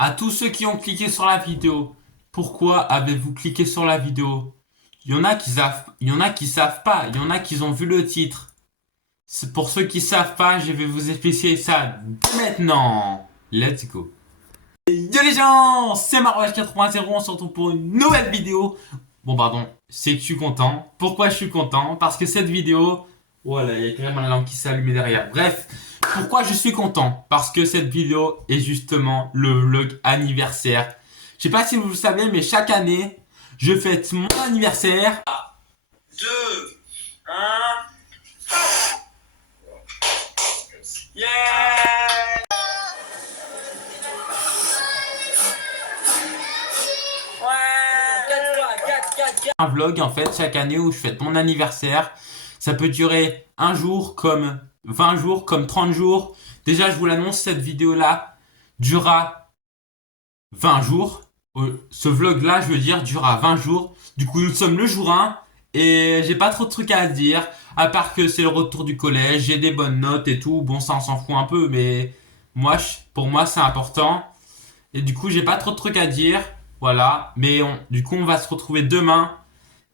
À tous ceux qui ont cliqué sur la vidéo, pourquoi avez-vous cliqué sur la vidéo? Il y en a qui savent pas, il y en a qui ont vu le titre. Pour ceux qui savent pas, je vais vous expliquer ça maintenant. Let's go. Yo les gens, c'est Marwaj 80, on se retrouve pour une nouvelle vidéo. Bon pardon, c'est que je suis content. Pourquoi je suis content? Parce que cette vidéo... Voilà, il y a carrément la lampe qui s'est allumée derrière. Bref, pourquoi je suis content? Parce que cette vidéo est justement le vlog anniversaire. Je sais pas si vous le savez, mais chaque année, je fête mon anniversaire. 2, 1... Yeah! Un vlog en fait chaque année où je fête mon anniversaire. Ça peut durer un jour comme 20 jours comme 30 jours. Déjà je vous l'annonce, cette vidéo là durera 20 jours. Ce vlog là je veux dire durera 20 jours. Du coup nous sommes le jour 1 et j'ai pas trop de trucs à dire. À part que c'est le retour du collège, j'ai des bonnes notes et tout. Bon ça on s'en fout un peu mais pour moi c'est important. Et du coup j'ai pas trop de trucs à dire. Voilà, mais du coup on va se retrouver demain.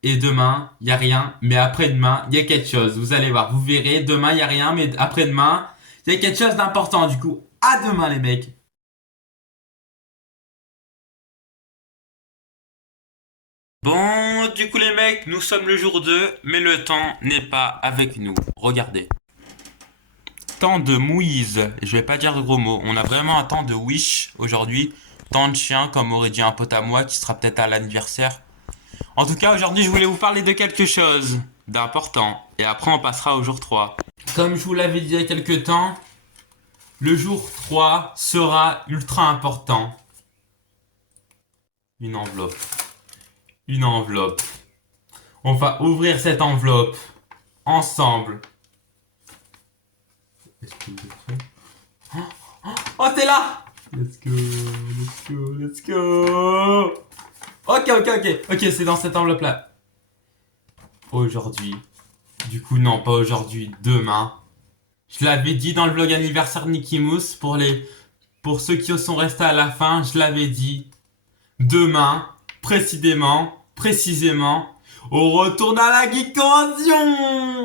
Et demain, il n'y a rien, mais après-demain, il y a quelque chose. Vous allez voir, vous verrez, demain, il n'y a rien, mais après-demain, il y a quelque chose d'important. Du coup, à demain les mecs. Bon, du coup les mecs, nous sommes le jour 2, mais le temps n'est pas avec nous. Regardez. Temps de mouise, je vais pas dire de gros mots. On a vraiment un temps de wish aujourd'hui. Temps de chien, comme aurait dit un pote à moi qui sera peut-être à l'anniversaire. En tout cas, aujourd'hui, je voulais vous parler de quelque chose d'important. Et après, on passera au jour 3. Comme je vous l'avais dit il y a quelques temps, le jour 3 sera ultra important. Une enveloppe. Une enveloppe. On va ouvrir cette enveloppe ensemble. Est-ce que vous êtes prêts? Oh, t'es là! Let's go, let's go, let's go! Ok, c'est dans cette enveloppe-là. Aujourd'hui. Du coup, non, pas aujourd'hui, demain. Je l'avais dit dans le vlog anniversaire Nicky Mousse, pour ceux qui sont restés à la fin, je l'avais dit. Demain, précisément, on retourne à la Geek Convention!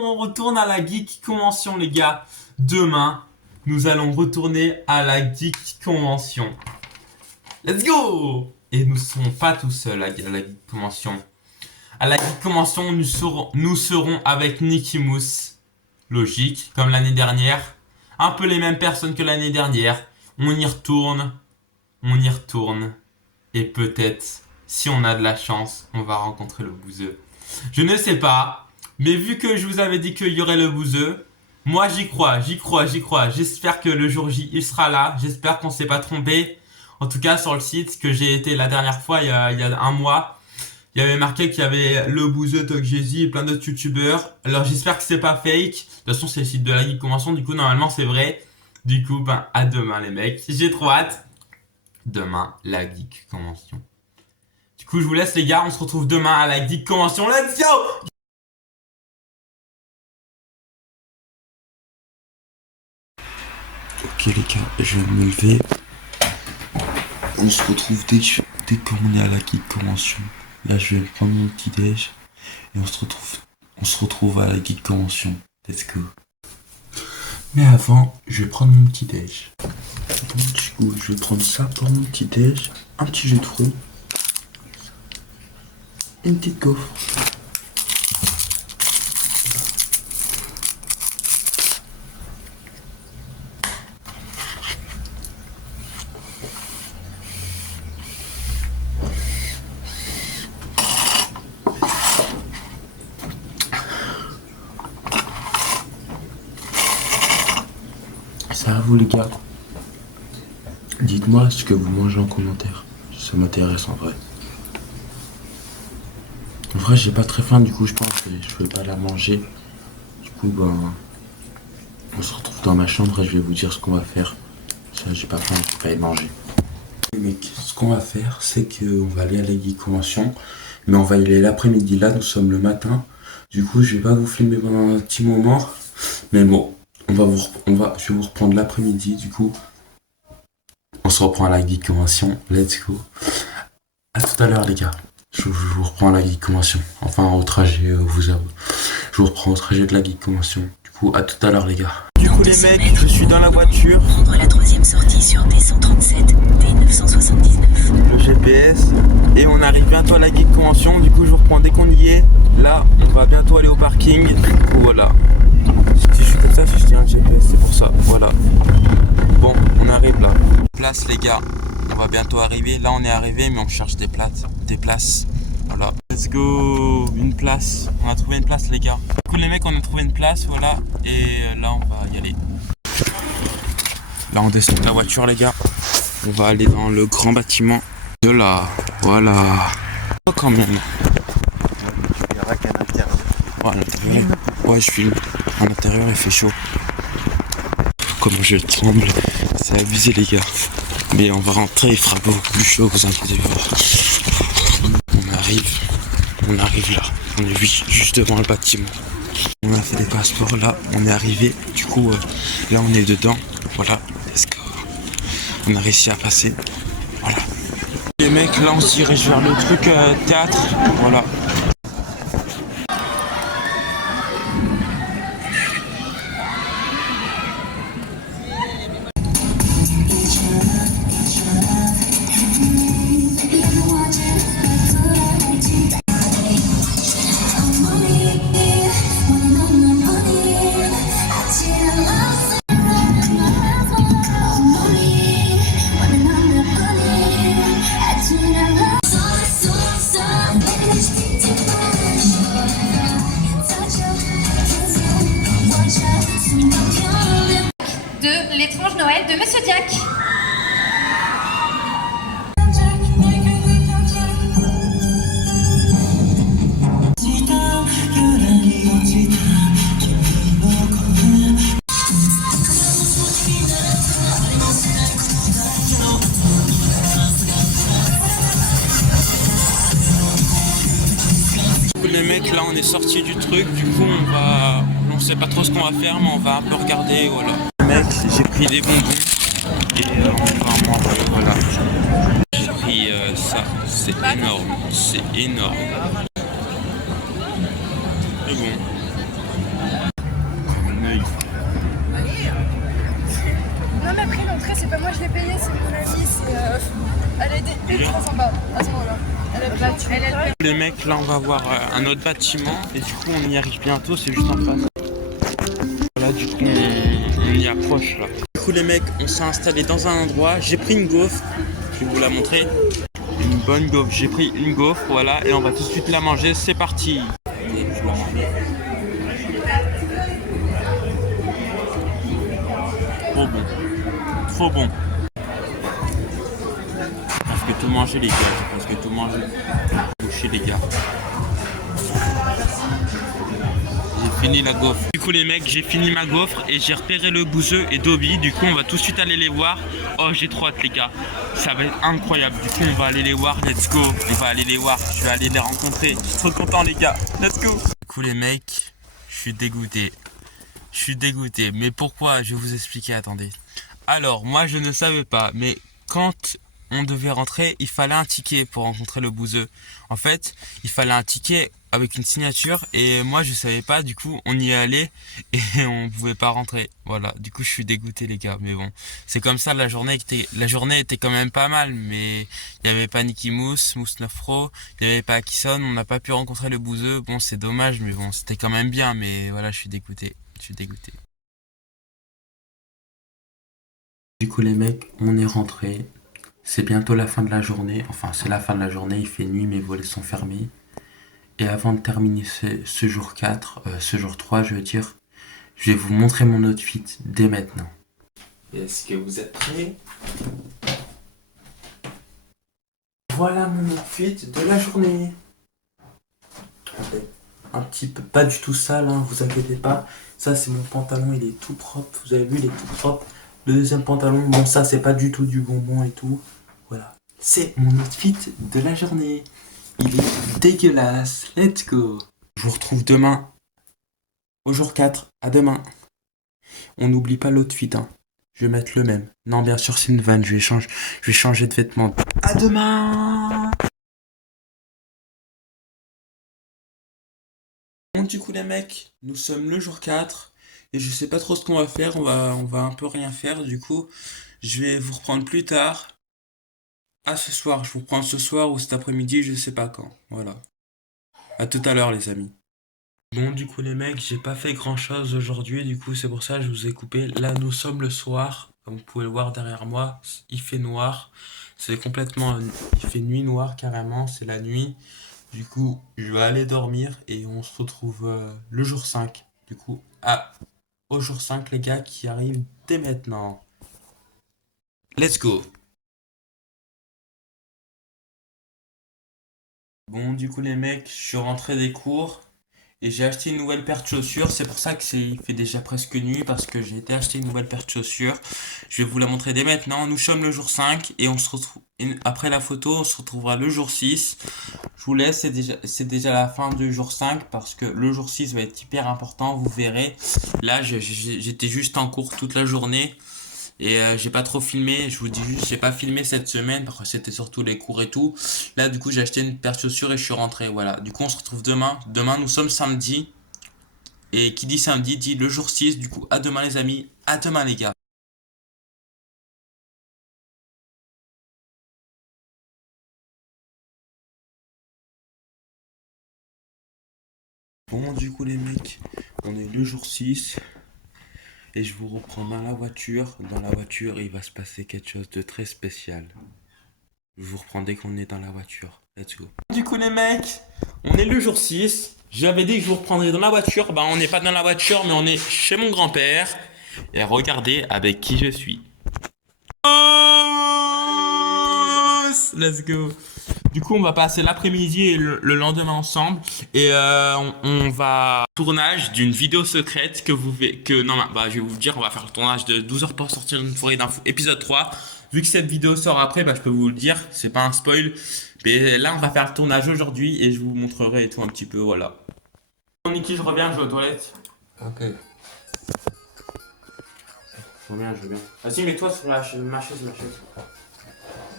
On retourne à la Geek Convention, les gars. Demain, nous allons retourner à la Geek Convention. Let's go! Et nous ne serons pas tout seuls à la Geek Convention. À la Geek Convention, nous serons avec Nicky Mousse. Logique, comme l'année dernière. Un peu les mêmes personnes que l'année dernière. On y retourne. Et peut-être, si on a de la chance, on va rencontrer le bouseux. Je ne sais pas. Mais vu que je vous avais dit qu'il y aurait le bouseux, moi j'y crois. J'espère que le jour J, il sera là. J'espère qu'on s'est pas trompé. En tout cas, sur le site que j'ai été la dernière fois, il y a un mois, il y avait marqué qu'il y avait le bouseux, Talk Jay-Z et plein d'autres youtubeurs. Alors j'espère que c'est pas fake. De toute façon, c'est le site de la Geek Convention. Du coup, normalement, c'est vrai. Du coup, à demain, les mecs. J'ai trop hâte. Demain, la Geek Convention. Du coup, je vous laisse, les gars. On se retrouve demain à la Geek Convention. Let's go! Ok les gars, je vais me lever. On se retrouve dès qu'on est à la Geek Convention. Là je vais prendre mon petit déj et on se retrouve à la Geek Convention. Let's go. Mais avant, je vais prendre mon petit déj. Du coup, je vais prendre ça pour mon petit déj. Un petit jus de fruits. Une petite gaufre. Ça va vous les gars? Dites-moi ce que vous mangez en commentaire. Ça m'intéresse en vrai. En vrai j'ai pas très faim du coup je pense que je vais pas la manger. Du coup on se retrouve dans ma chambre et je vais vous dire ce qu'on va faire. Ça j'ai pas faim, je vais pas y manger. Les mecs, ce qu'on va faire c'est qu'on va aller à la Geek Convention. Mais on va y aller l'après-midi, là nous sommes le matin. Du coup je vais pas vous filmer pendant un petit moment. Mais bon, je vais vous reprendre l'après-midi du coup. On se reprend à la Geek Convention. Let's go. À tout à l'heure, les gars. Je vous reprends à la Geek Convention. Enfin, au trajet, je vous reprends au trajet de la Geek Convention. Du coup, à tout à l'heure, les gars. Du coup, les mecs, je suis dans la voiture. Prendre la 3e sortie sur D137, D979. Le GPS. Et on arrive bientôt à la Geek Convention. Du coup, je vous reprends dès qu'on y est. Là, on va bientôt aller au parking. Du coup, voilà. Si je suis comme ça, si je tiens le GPS, c'est pour ça. Voilà. Bon, on arrive là. Place, les gars. On va bientôt arriver. Là, on est arrivé, mais on cherche des places. Voilà. Let's go. Une place. On a trouvé une place, les gars. Du coup, les mecs, on a trouvé une place. Voilà. Et là, on va y aller. Là, on descend de la voiture, les gars. On va aller dans le grand bâtiment de là. Voilà. Oh, quand même. Tu verras qu'à l'intérieur. Ouais, à l'intérieur. Ouais, je filme. À l'intérieur, il fait chaud. Comment je tremble. C'est abusé, les gars. Mais on va rentrer, il fera beaucoup plus chaud, vous inquiétez pas. On arrive là. On est juste devant le bâtiment. On a fait des passeports là, on est arrivé. Du coup, là on est dedans. Voilà, let's go. On a réussi à passer. Voilà. Les mecs, là on se dirige vers le truc théâtre. Voilà. De L'étrange Noël de Monsieur Jack. Les mecs, là on est sorti du truc, du coup on sait pas trop ce qu'on va faire, mais on va un peu regarder, voilà. Les mecs, j'ai pris des bonbons et on va en manger, voilà. J'ai pris ça, c'est énorme. C'est bon. Non mais après l'entrée c'est pas moi je l'ai payé, c'est mon amie, elle a été ultra sympa à ce moment-là. Les mecs, là on va voir un autre bâtiment et du coup on y arrive bientôt, c'est juste en face. Voilà, du coup on y approche là. Du coup les mecs, on s'est installé dans un endroit, j'ai pris une gaufre, je vais vous la montrer. Une bonne gaufre, j'ai pris une gaufre, voilà, et on va tout de suite la manger, c'est parti. Trop bon. J'ai presque tout mangé, les gars, Boucher, les gars. J'ai fini la gaufre. Du coup les mecs, j'ai fini ma gaufre et j'ai repéré le bouseux et Dobby. Du coup on va tout de suite aller les voir. Oh, j'ai trop hâte, les gars. Ça va être incroyable. Du coup on va aller les voir. Let's go. On va aller les voir. Je vais aller les rencontrer. Je suis trop content, les gars. Let's go. Du coup les mecs, je suis dégoûté. Mais pourquoi? Je vais vous expliquer, attendez. Alors, moi je ne savais pas, mais quand on devait rentrer, il fallait un ticket pour rencontrer le bouseux. En fait, il fallait un ticket avec une signature et moi je savais pas, du coup on y est allé et on pouvait pas rentrer. Voilà, du coup je suis dégoûté, les gars, mais bon, c'est comme ça. La journée était quand même pas mal, mais il y avait pas Nicky Mousse 9 Pro, il y avait pas Akison, on n'a pas pu rencontrer le bouseux. Bon, c'est dommage, mais bon, c'était quand même bien, mais voilà, je suis dégoûté. Du coup les mecs, on est rentrés. C'est bientôt la fin de la journée. Enfin, c'est la fin de la journée, il fait nuit, mes volets sont fermés. Et avant de terminer ce jour 4, ce jour 3, je veux dire, je vais vous montrer mon outfit dès maintenant. Est-ce que vous êtes prêts? Voilà mon outfit de la journée. Un petit peu, pas du tout sale, hein, vous inquiétez pas. Ça, c'est mon pantalon, il est tout propre. Vous avez vu, il est tout propre. Le deuxième pantalon, bon, ça, c'est pas du tout du bonbon et tout. Voilà. C'est mon outfit de la journée. Il est dégueulasse. Let's go. Je vous retrouve demain. Au jour 4. À demain. On n'oublie pas l'outfit, hein. Je vais mettre le même. Non, bien sûr, c'est une vanne. Je vais changer de vêtements. À demain! Bon, du coup, les mecs, nous sommes le jour 4. Et je sais pas trop ce qu'on va faire. On va un peu rien faire. Du coup, je vais vous reprendre plus tard. Ah, ce soir. Je vous reprends ce soir ou cet après-midi. Je sais pas quand. Voilà. À tout à l'heure, les amis. Bon, du coup, les mecs, j'ai pas fait grand-chose aujourd'hui. Du coup, c'est pour ça que je vous ai coupé. Là, nous sommes le soir. Comme vous pouvez le voir derrière moi, il fait noir. C'est complètement... Il fait nuit noire, carrément. C'est la nuit. Du coup, je vais aller dormir et on se retrouve le jour 5. Du coup, au jour 5, les gars, qui arrivent dès maintenant. Let's go! Bon, du coup, les mecs, je suis rentré des cours. Et j'ai acheté une nouvelle paire de chaussures. C'est pour ça que il fait déjà presque nuit parce que j'ai été acheter une nouvelle paire de chaussures. Je vais vous la montrer dès maintenant. Nous sommes le jour 5 et on se retrouve après la photo, on se retrouvera le jour 6. Je vous laisse, c'est déjà la fin du jour 5 parce que le jour 6 va être hyper important, vous verrez. Là, j'étais juste en cours toute la journée. Et j'ai pas trop filmé, je vous dis juste, j'ai pas filmé cette semaine parce que c'était surtout les cours et tout. Là, du coup, j'ai acheté une paire de chaussures et je suis rentré. Voilà. Du coup, on se retrouve demain. Demain, nous sommes samedi. Et qui dit samedi dit le jour 6. Du coup, à demain, les amis. À demain, les gars. Bon, du coup, les mecs, on est le jour 6. Et je vous reprends dans la voiture. Dans la voiture, il va se passer quelque chose de très spécial. Je vous reprends dès qu'on est dans la voiture. Let's go. Du coup, les mecs, on est le jour 6. J'avais dit que je vous reprendrais dans la voiture. Bah, on n'est pas dans la voiture, mais on est chez mon grand-père. Et regardez avec qui je suis. Let's go. Du coup, on va passer l'après-midi et le lendemain ensemble. Et on va tournage d'une vidéo secrète je vais vous dire, on va faire le tournage de 12 heures pour sortir une forêt d'infos, épisode 3. Vu que cette vidéo sort après, je peux vous le dire, c'est pas un spoil. Mais là, on va faire le tournage aujourd'hui et je vous montrerai et tout un petit peu, voilà. Niki, je reviens, je vais aux toilettes. Ok. Je reviens. Vas-y, mets-toi sur ma chaise.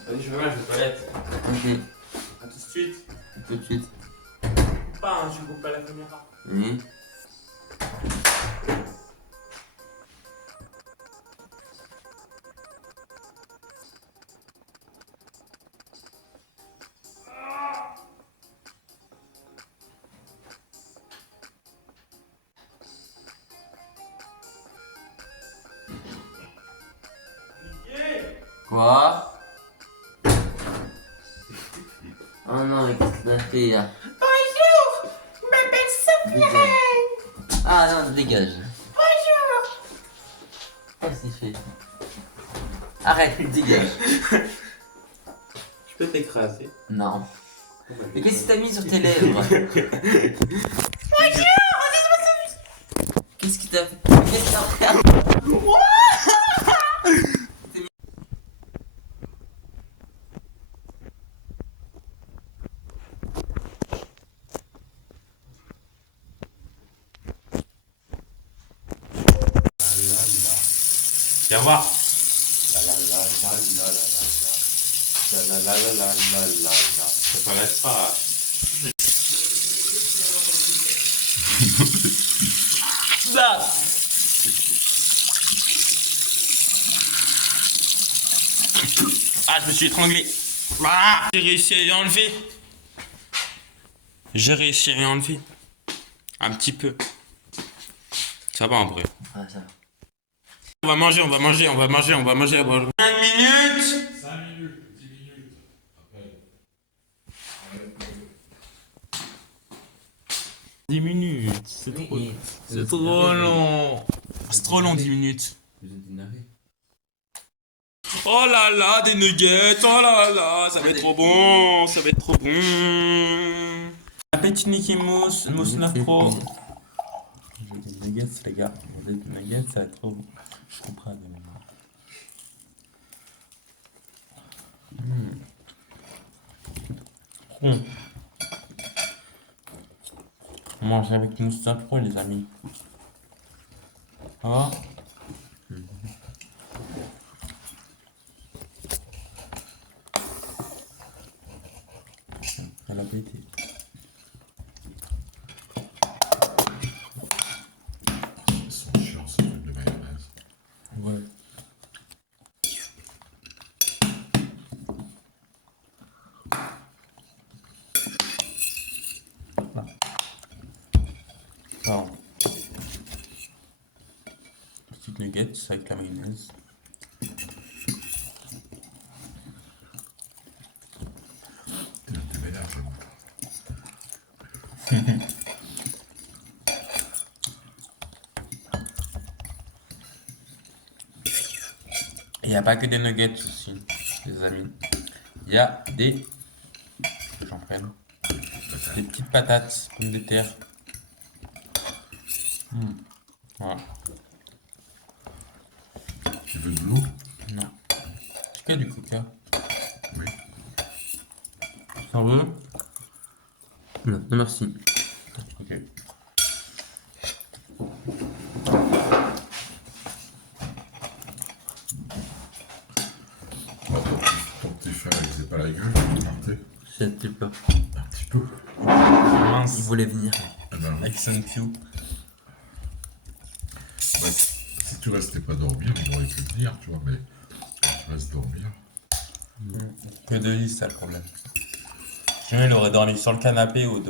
Vas-y, je reviens, je vais aux toilettes. Ok, A tout de suite. tout de suite. Pas, je coupe pas la caméra. Oui. Quoi? Oh non, mais qu'est-ce que t'as fait là? Bonjour, je m'appelle Sophie. Dégage. Ah non, dégage. Bonjour. Qu'est-ce que tu fais? Arrête, dégage. Je peux t'écraser. Non. Mais qu'est-ce que t'as mis sur tes lèvres? Qu'est-ce que t'as fait? Qu'est-ce que t'as fait? Viens voir. Ça t'enlève pas. Ah, je me suis étranglé. Ah, j'ai réussi à y enlever. Un petit peu. Ça va en vrai. Ah, ça va. On va manger. 5 minutes. 10 minutes. C'est trop long. C'est trop long, 10 minutes. Vous êtes énervé. Oh là là, des nuggets. Oh là là, ça va être trop bon. Appétit Mickey Mouse, Mousse 9 Pro. J'ai des nuggets, les gars. Des nuggets, ça va être trop bon. Je comprends. On mange avec Mousse 9 Pro, les amis. Ça va? Elle a pété. Ils sont chiants, ce truc de mayonnaise. Ouais. Pardon. Petite nuggets avec la mayonnaise. T'es vénère, je vois. Il n'y a pas que des nuggets aussi, les amis. Il y a des... J'en prenne. Des petites patates, pommes de terre. Voilà. Tu veux de l'eau? Non. Est-ce qu'il y a du coca? Oui. Ça veut? Non, merci. Ok. Oh, ton petit frère, il faisait pas la gueule, il partait Je ne sais pas. un petit peu. Mince. Il voulait venir. Eh ben, Avec son Q. ouais, si tu restais pas dormir, il aurait pu venir, tu vois, mais quand tu restes dormir, Que de lit, c'est ça le problème. Sinon, il aurait dormi sur le canapé ou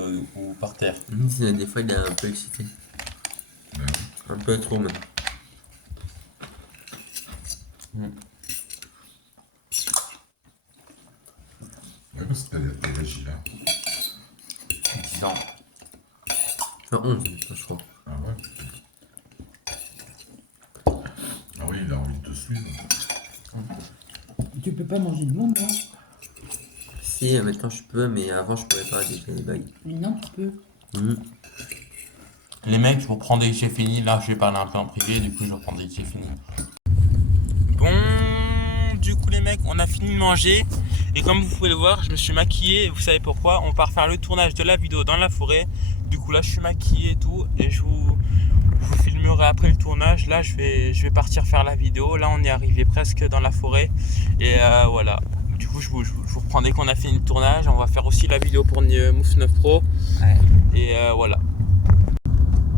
par terre. Des fois, il est un peu excité. ben, Un peu trop, même. ouais, parce que t'as quel âge il a? 10 ans. Enfin, 11, je crois. Ah ouais? Ah oui, il a envie de te suivre. Tu peux pas manger de bonbons? Si, maintenant je peux, mais avant je pouvais pas déjà les bagues. Non, tu peux. Les mecs, je vous reprends dès que j'ai fini. Là, je vais parler un peu en privé, du coup, je reprends dès que j'ai fini. Bon, du coup, les mecs, on a fini de manger. Et comme vous pouvez le voir, je me suis maquillé. Vous savez pourquoi? On part faire le tournage de la vidéo dans la forêt. Du coup, là, je suis maquillé et tout. Et je vous filmerai après le tournage. Là, je vais partir faire la vidéo. Là, on est arrivé presque dans la forêt. Et voilà. Du coup, je vous reprends dès qu'on a fini le tournage. On va faire aussi la vidéo pour Move 9 Pro. Ouais. Et voilà.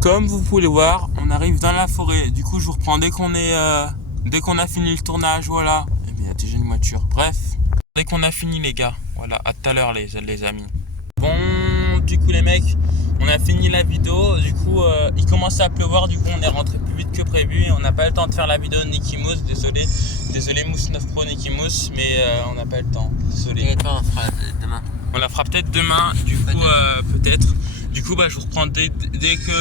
Comme vous pouvez le voir, on arrive dans la forêt. Du coup, je vous reprends dès qu'on a fini le tournage. Voilà. Et bien, il y a déjà une voiture. Bref, dès qu'on a fini, les gars. Voilà. À tout à l'heure, les amis. Bon, du coup, les mecs, on a fini la vidéo. Du coup, il commence à pleuvoir. Du coup, on est rentré plus vite que prévu. Et on n'a pas eu le temps de faire la vidéo de Nicky Mouse. Désolé, Mousse 9 Pro, Nicky Mouse. Mais on n'a pas eu le temps. Désolé. Et toi, on fera demain. On la fera peut-être demain, du coup, peut-être. Du coup, bah, je vous reprends dès que.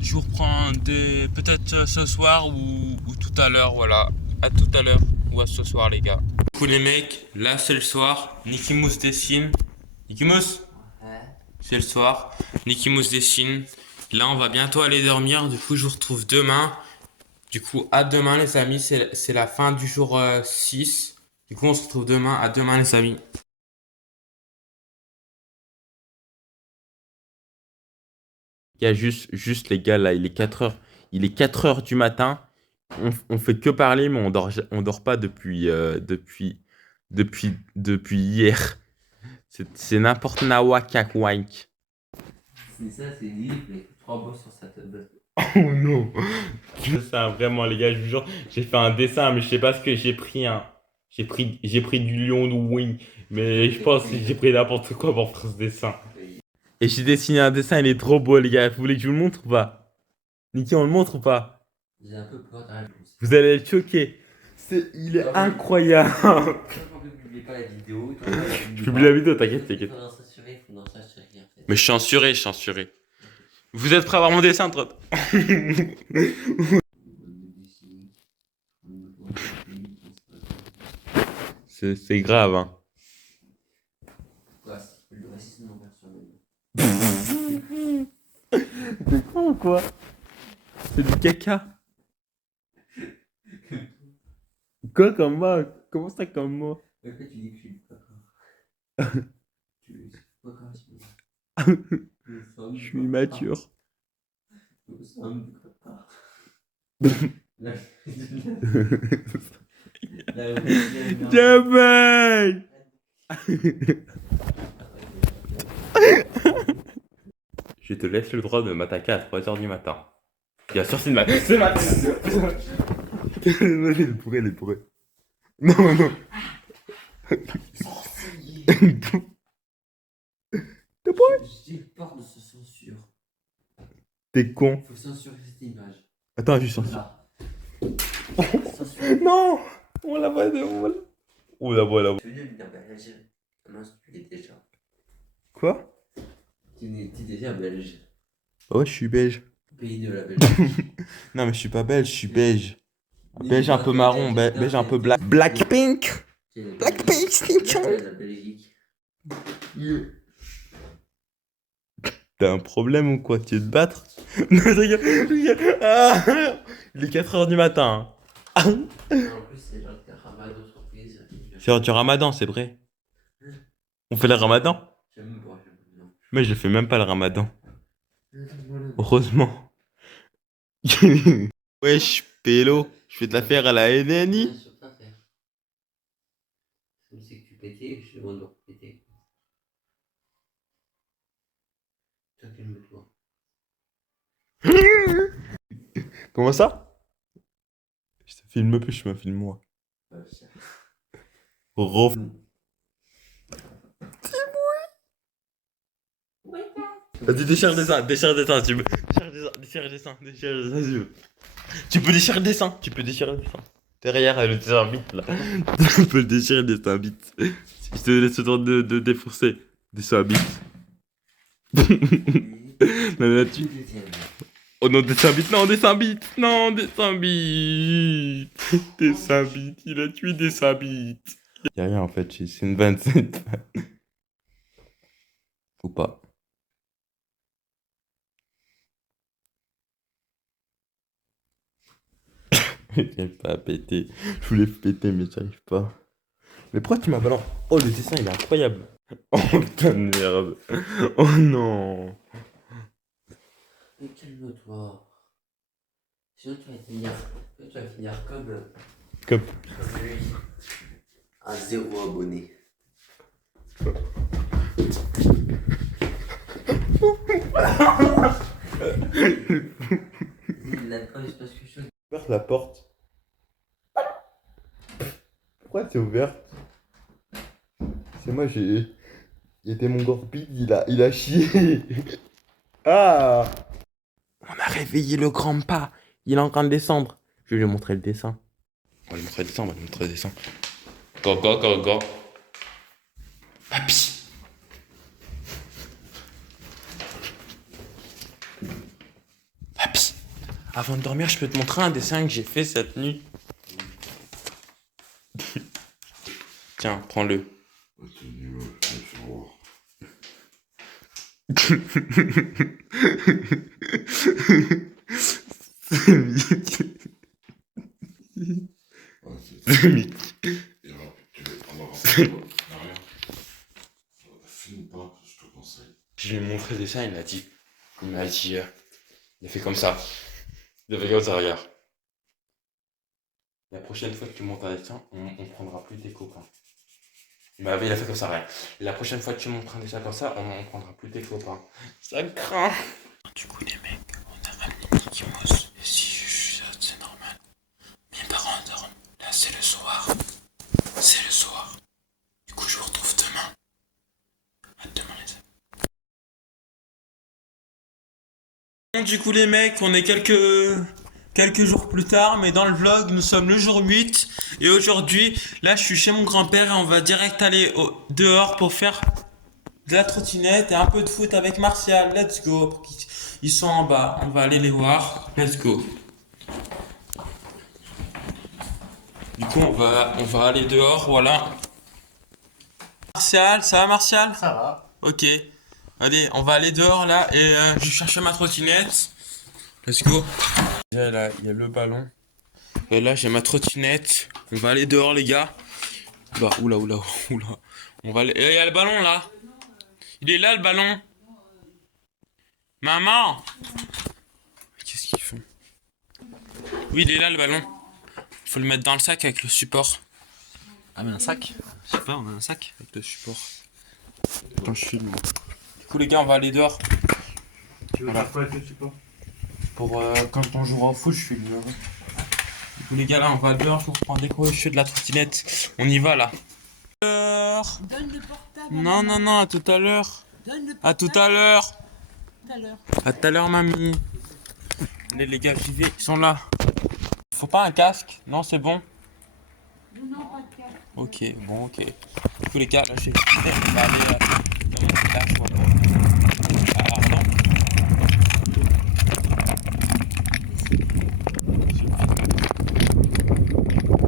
Je vous reprends peut-être ce soir ou tout à l'heure, voilà. À tout à l'heure ou à ce soir, les gars. Du coup, les mecs, là, c'est le soir. Nicky Mouse dessine. Nicky Mouse, Ouais. c'est le soir. Nicky Mouse dessine. Là, on va bientôt aller dormir. Du coup, je vous retrouve demain. Du coup, à demain, les amis. C'est la fin du jour 6. Du coup, on se retrouve demain. À demain, les amis. Il y a juste les gars là, il est 4h. Il est 4h du matin. On fait que parler, mais on dort pas depuis hier. C'est n'importe nawak wank. C'est ça, c'est libre, les 3 bosses sur sa table. Oh non. Ça, vraiment les gars, je vous jure, j'ai fait un dessin, mais je sais pas ce que j'ai pris. J'ai pris du lion de wing, mais je pense que j'ai pris n'importe quoi pour faire ce dessin. Et j'ai dessiné un dessin, il est trop beau les gars. Vous voulez que je vous le montre ou pas? Nicky, on le montre ou pas? J'ai un peu peur de la réponse. Vous allez être choqués. Il est incroyable. Toi, quand tu publies pas la vidéo, Je publie la vidéo, t'inquiète. Il faudra s'assurer, en fait. Mais je suis assuré. Vous êtes prêts à voir mon dessin, Trot? C'est grave, hein. Quoi, c'est le racisme envers soi-même. C'est con ou quoi? C'est du caca. Quoi comme moi? Comment ça comme moi? Après, tu dis que je suis pas grave. Tu es pas grave, Je suis immature. Jamais! Je te laisse le droit de m'attaquer à 3h du matin. Bien sûr, c'est ma... C'est ma... Non, il est bourré, il est bourré. Non, non. T'es bourré? J'ai peur de ce censure. T'es con. Faut censurer cette image. Attends, juste censure. Là. Censure. Non. On la voit, on la... On la voit, là. Tu venais venir belge. Non, tu l'es déjà. Quoi? Tu étais déjà belge. Ouais, je suis belge. Pays de la Belgique. Non, mais je suis pas belge, je suis beige. Beige un peu marron, beige un peu black. Blackpink. Blackpink. La Belgique. T'as un problème ou quoi? Tu veux te battre? Non, je rigole. Ah, il est 4h du matin. En plus, c'est genre le ramadan surprise. C'est l'heure du ramadan, c'est vrai. On fait le ramadan? J'aime pas, non. Mais je fais même pas le ramadan. Heureusement. Wesh, pélo. Je fais de l'affaire à la NNI. Bien sûr, pas faire. Comme c'est que tu pétais, je demande de repéter. Toi, calme-toi. Comment ça? Je te filme plus, je me filme moi. Rof. Vas-y, déchire des seins, tu veux. Déchire des seins, tu veux. Tu peux déchirer des seins, Derrière le dessin bite là. Tu peux le déchirer des seins bites. Je te laisse le temps de défoncer des seins bites. Non, mais là tu. Oh non, des seins bites, non, des seins bites. Des seins bites, il a tué des seins bites. Y'a rien en fait, c'est une vanne, Ou pas. J'arrive pas à péter. Je voulais péter, mais j'arrive pas. Mais pourquoi tu m'as balancé? Oh, le dessin, il est incroyable. Oh, putain de merde. Oh non. Mais calme-toi. Sinon, tu vas finir comme lui. À 0 abonné. Il l'a pas, c'est parce que je Ouverte la porte. Pourquoi c'est ouverte? C'est moi, j'ai. Il était mon gorbide, il a chié. Ah! On a réveillé le grand pas. Il est en train de descendre. Je vais lui montrer le dessin. On va lui montrer le dessin, Go. Papi. Avant de dormir, je peux te montrer un dessin que j'ai fait cette nuit. Tiens, prends-le. Je lui ai montré le dessin, il a fait comme ça. Regarde. La prochaine fois que tu montes un dessin, on prendra plus tes copains. Mais il a fait comme ça, rien. La prochaine fois que tu montres un dessin comme ça, on prendra plus tes copains. Ça craint. Du coup, les mecs, on a ramené Mickey Mouse. Et si je suis là, c'est normal. Mes parents dorment. Là, c'est le soir. Du coup, je vous retrouve demain. À demain, les amis. Du coup, les mecs, on est quelques jours plus tard, mais dans le vlog, nous sommes le jour 8. Et aujourd'hui, là, je suis chez mon grand-père et on va direct aller dehors pour faire de la trottinette et un peu de foot avec Martial. Let's go. Ils sont en bas, on va aller les voir. Let's go. Du coup, on va aller dehors, voilà. Martial, ça va Martial? Ça va. Ok. Allez, on va aller dehors là et je vais chercher ma trottinette. Let's go. Déjà là, il y a le ballon. Et là, j'ai ma trottinette. On va aller dehors, les gars. Bah, oula. On va aller. Il y a le ballon là. Il est là le ballon. Maman. Qu'est-ce qu'ils font? Oui, il est là le ballon. Faut le mettre dans le sac avec le support. Ah mais un sac? Je sais pas, on a un sac avec le support. Quand je filme. Du coup les gars on va aller dehors. Tu veux faire quoi avec le support? Pour quand on jouera au foot je filme. Du coup les gars là on va dehors, je vous reprends des coups, je fais de la trottinette. On y va là. Donne le portable. Non non non, à tout à l'heure. Donne le À portable. tout à l'heure. Tout à l'heure. À tout à l'heure mamie. Allez les gars j'y vais, ils sont là. Faut pas un casque? Non c'est bon. Non, pas de casque. Ok, bon, ok. Du coup, les gars, là, j'ai on va aller dans mon village, voilà. Ah, non.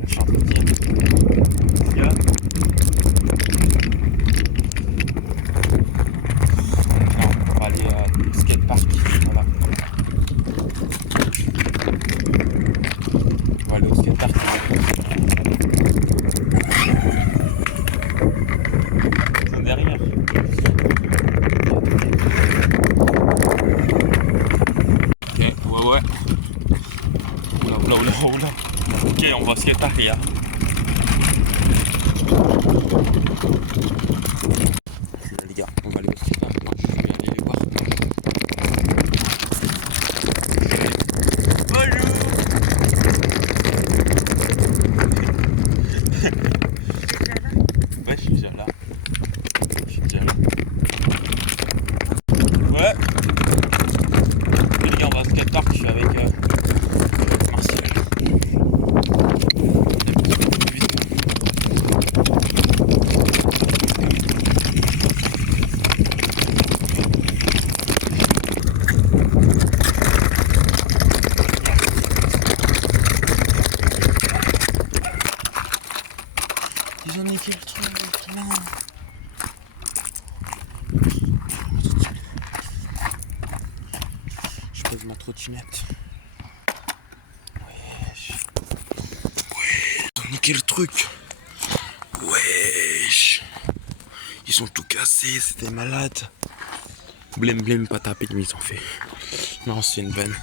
Je suis en train de dire. Les gars. Non, on va aller au skatepark, voilà. On va aller au skatepark. Derrière. Ok, ouais. Oula. Ok, on va skater là. Les gars, on va aller au skatepark. Moi, je vais aller les voir. Bonjour. Ouais, je suis déjà là. Ouais. Et les gars, on va au skatepark, je suis avec Martial. Ils ont niqué le truc, là. Je pose ma trottinette. Wesh. Ils ont niqué le truc. Wesh. Ils ont tout cassé, c'était malade. Blême, pas tapé, mais ils ont fait. Non, c'est une vanne.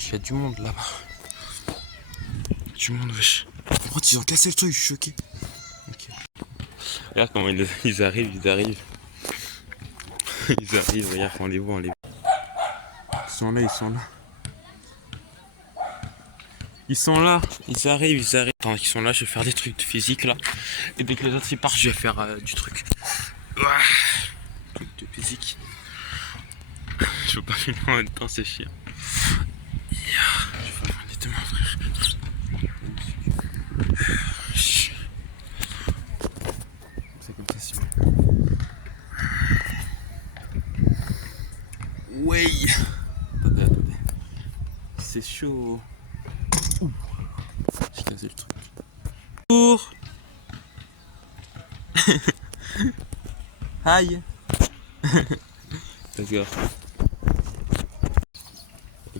Il y a du monde là-bas. Du monde, wesh. Pourquoi ils ont cassé le truc, je suis choqué. Ok. Regarde comment ils arrivent. Ils arrivent, regarde, on les voit. Ils sont là. Ils arrivent. Attends, ils sont là, je vais faire des trucs de physique là. Et dès que les autres ils partent, je vais faire du truc. Ouah, truc de physique. Je veux pas filmer en même temps, c'est chiant. Je vais faire les deux mains, frère. C'est comme ça, si ouais. Attendez. C'est chaud. Ouh. J'ai cassé le truc. Pour. Aïe. Let's go.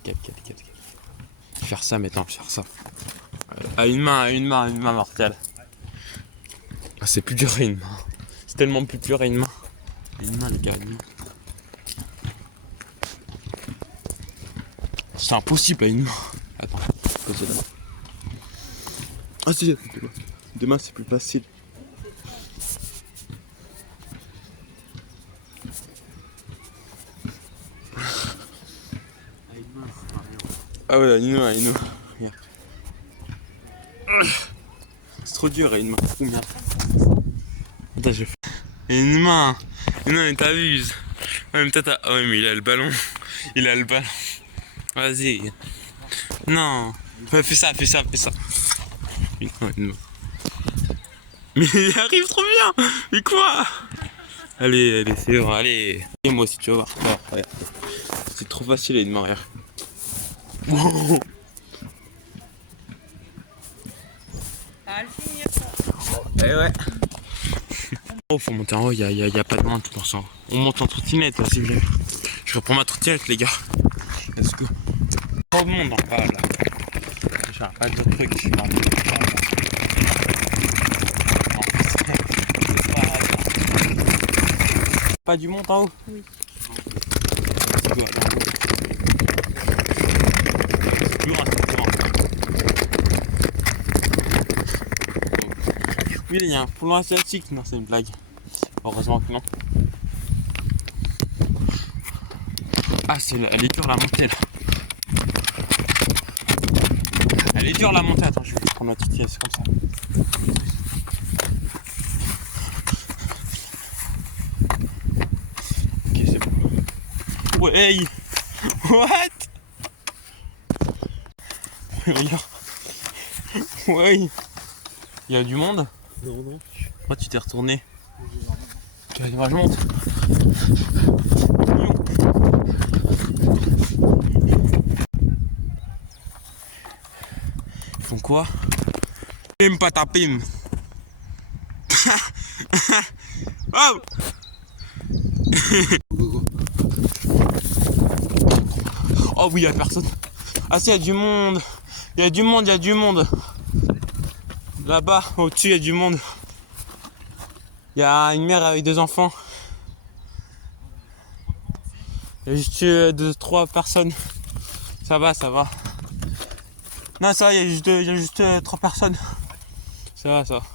Cap. Faire ça maintenant, faire ça. À une main mortelle. Ah, c'est plus dur à une main. C'est tellement plus dur à une main. Une main, les gars, une main. C'est impossible à une main. Attends, posez là. Ah si, deux mains c'est plus facile. Ah ouais, une main. Regarde. C'est trop dur à une main. Combien? Attends, je fais. Une main, mais t'abuses. Ouais, mais toi ah ouais, mais il a le ballon. Vas-y. Non. Ouais, fais ça. Une main. Mais il arrive trop bien. Mais quoi? Allez, c'est bon, allez. Et moi aussi, tu vas voir. Regarde. C'est trop facile à une main, regarde. Wow. Ouais. Oh, faut monter en haut, y a pas de main tout en haut. On monte en trottinette là, si vous voulez. Je reprends ma trottinette, les gars. Let's go. Pas de monde en bas là. J'ai pas de truc, je suis dans le pas du monde en haut? Oui. Lui, il y a un poulon asiatique. Non, c'est une blague. Heureusement que non. Ah, elle est dure la montée là. Elle est dure la montée. Attends, je vais prendre ma petite pièce comme ça. Ok, c'est bon. Ouais. What? Regarde. Ouais. Il y a du monde? Non, non. Pourquoi tu t'es retourné? Tu vas voir, je monte. Ils font quoi? Pim patapim. Oh! Oh oui, il y a personne. Ah si, il y a du monde. Il y a du monde, il y a du monde. Là-bas, au-dessus, il y a du monde. Il y a une mère avec 2 enfants. Il y a juste 2-3 personnes. Ça va, ça va. Non, ça va, il y a juste 3 personnes. Ça va, ça va.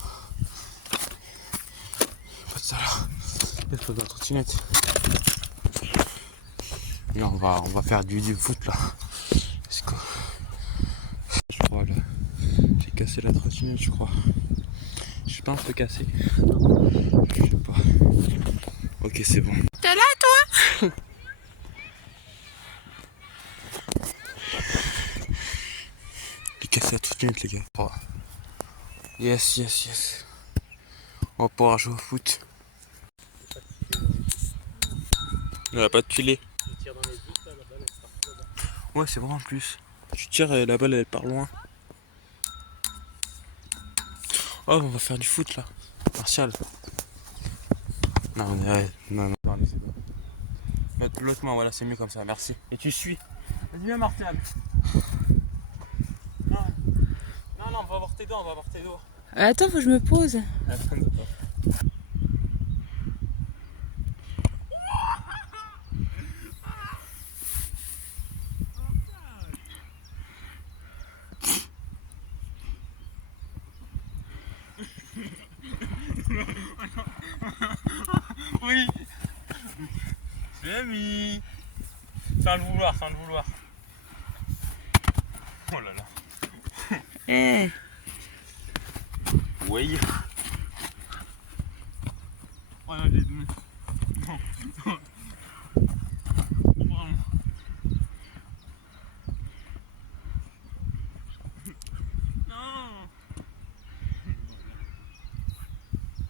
Pas de ça là. Il y a pas de trottinette. Et on va faire du foot là. Let's go. Je crois là. J'ai cassé la trottinette, je crois. Je suis pas un peu cassé. Je sais pas. Ok, c'est bon. T'es là, toi? J'ai cassé la trottinette, les gars. Oh. Yes, yes, yes. On va pouvoir jouer au foot. Il n'y a pas de filet. Ouais, c'est vrai en plus. Tu tires et la balle elle part loin. Oh, on va faire du foot là. Martial. Non, non. C'est bon. L'autre main, voilà, c'est mieux comme ça, merci. Et tu suis. Vas-y, viens, Martial. Non, on va avoir tes doigts, Attends, faut que je me pose. Oui. J'ai mis. Sans le vouloir. Oh là là. Eh. Oui. Oh non, j'ai donné. Non. Non.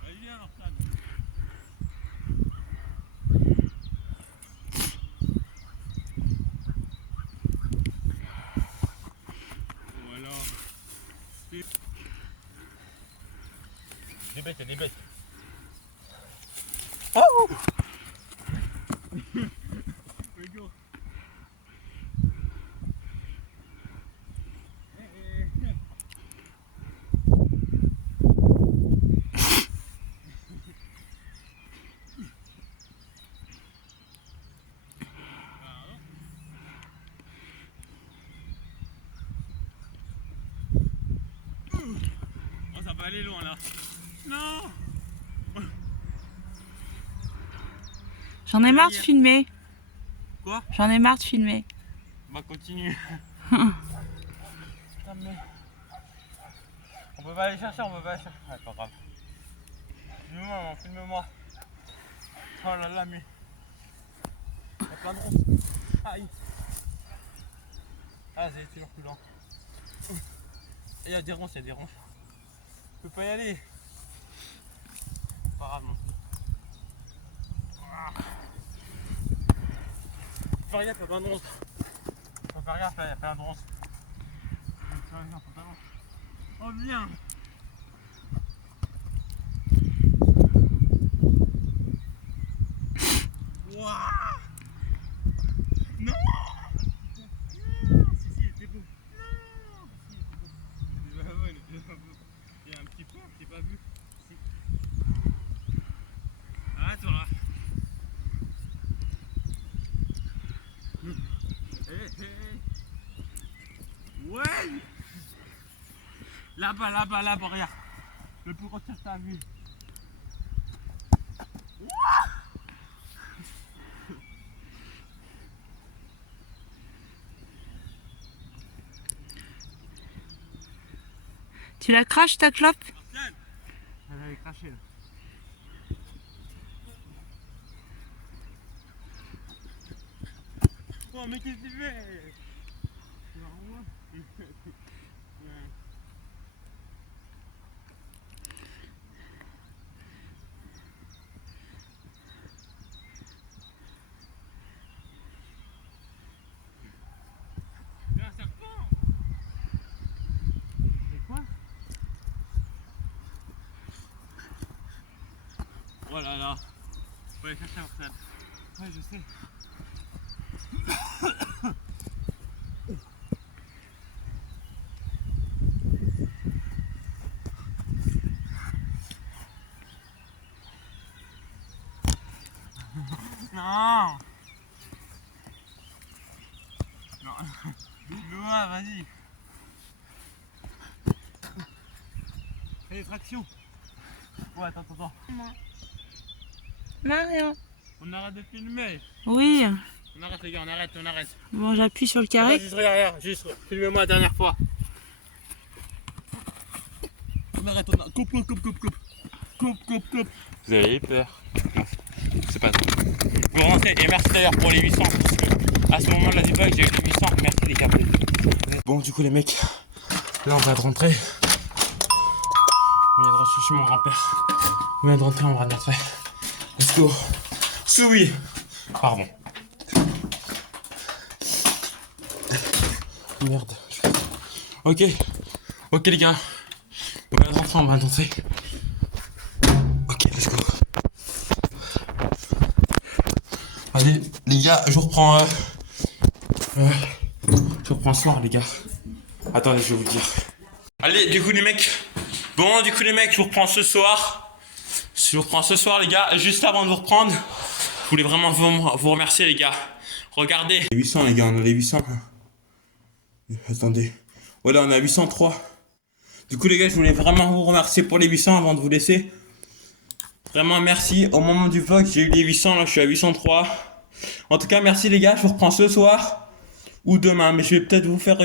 Allez, viens, Martin. Voilà. Des bêtes. Oh! Oh, ça va aller loin là. Non! J'en ai marre de filmer. Quoi? J'en ai marre de filmer. Bah continue. Putain, mais... On peut pas aller chercher. Ouais, pas grave. Filme-moi. Oh là là, mais... Il y a plein de ronces. Aïe. Ah, c'est toujours plus lent. Il y a des ronces. Je peux pas y aller. Pas grave non plus. Faut faire gaffe, il y a plein de ronces. Faut faire gaffe, là, il y a plein de ronces. Oh bien. Wouah. Non. Si, il était beau. Non. Il était pas beau. Il y a un petit point, je t'ai pas vu. Si. Ah, toi là. Ouais. Là-bas, regarde. le plus gros tir que t'as vu. Tu la craches ta clope? Elle avait craché là. Oh mais qu'est-ce que tu fais? Oh là là, faut aller chercher un stade. Ouais, je sais. Non. Non. Noah, vas-y. Allez, traction. Ouais, attends. Marion. On arrête de filmer. Oui. On arrête les gars, on arrête. Bon, j'appuie sur le carré. Juste regarde, juste filmez-moi la dernière fois. On arrête, coupe. Coupe. Vous avez peur. C'est pas tout. Vous rentrez et merci d'ailleurs pour les 800 parce que à ce moment-là du bug j'ai eu les 800. Merci les gars. Bon du coup les mecs, là on va rentrer. On vient de rechercher mon grand-père. On vient de rentrer, on va rentrer. Let's go. Soui. Pardon. Merde. Ok les gars. On va rentrer. Ok, let's go. Allez, les gars, je reprends ce soir, les gars. Attendez, je vais vous le dire. Allez, du coup, les mecs. Bon, je vous reprends ce soir. Je vous reprends ce soir, les gars. Juste avant de vous reprendre, je voulais vraiment vous remercier, les gars. Regardez. Les 800, les gars, on a les 800. Attendez. Voilà, on a 803. Du coup, les gars, je voulais vraiment vous remercier pour les 800 avant de vous laisser. Vraiment, merci. Au moment du vlog, j'ai eu les 800. Là, je suis à 803. En tout cas, merci, les gars. Je vous reprends ce soir ou demain. Mais je vais peut-être vous faire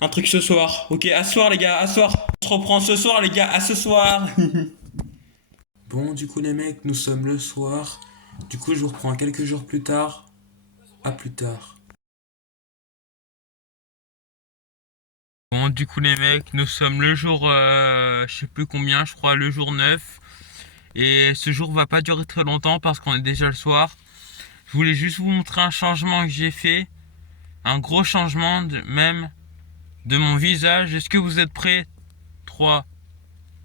un truc ce soir. Ok, à ce soir, les gars. À ce soir. On se reprend ce soir, les gars. À ce soir. Bon, du coup, les mecs, nous sommes le soir. Du coup, je vous reprends quelques jours plus tard. À plus tard. Bon, du coup, les mecs, nous sommes le jour, je sais plus combien, je crois, le jour 9. Et ce jour va pas durer très longtemps parce qu'on est déjà le soir. Je voulais juste vous montrer un changement que j'ai fait. Un gros changement, même de mon visage. Est-ce que vous êtes prêts? 3,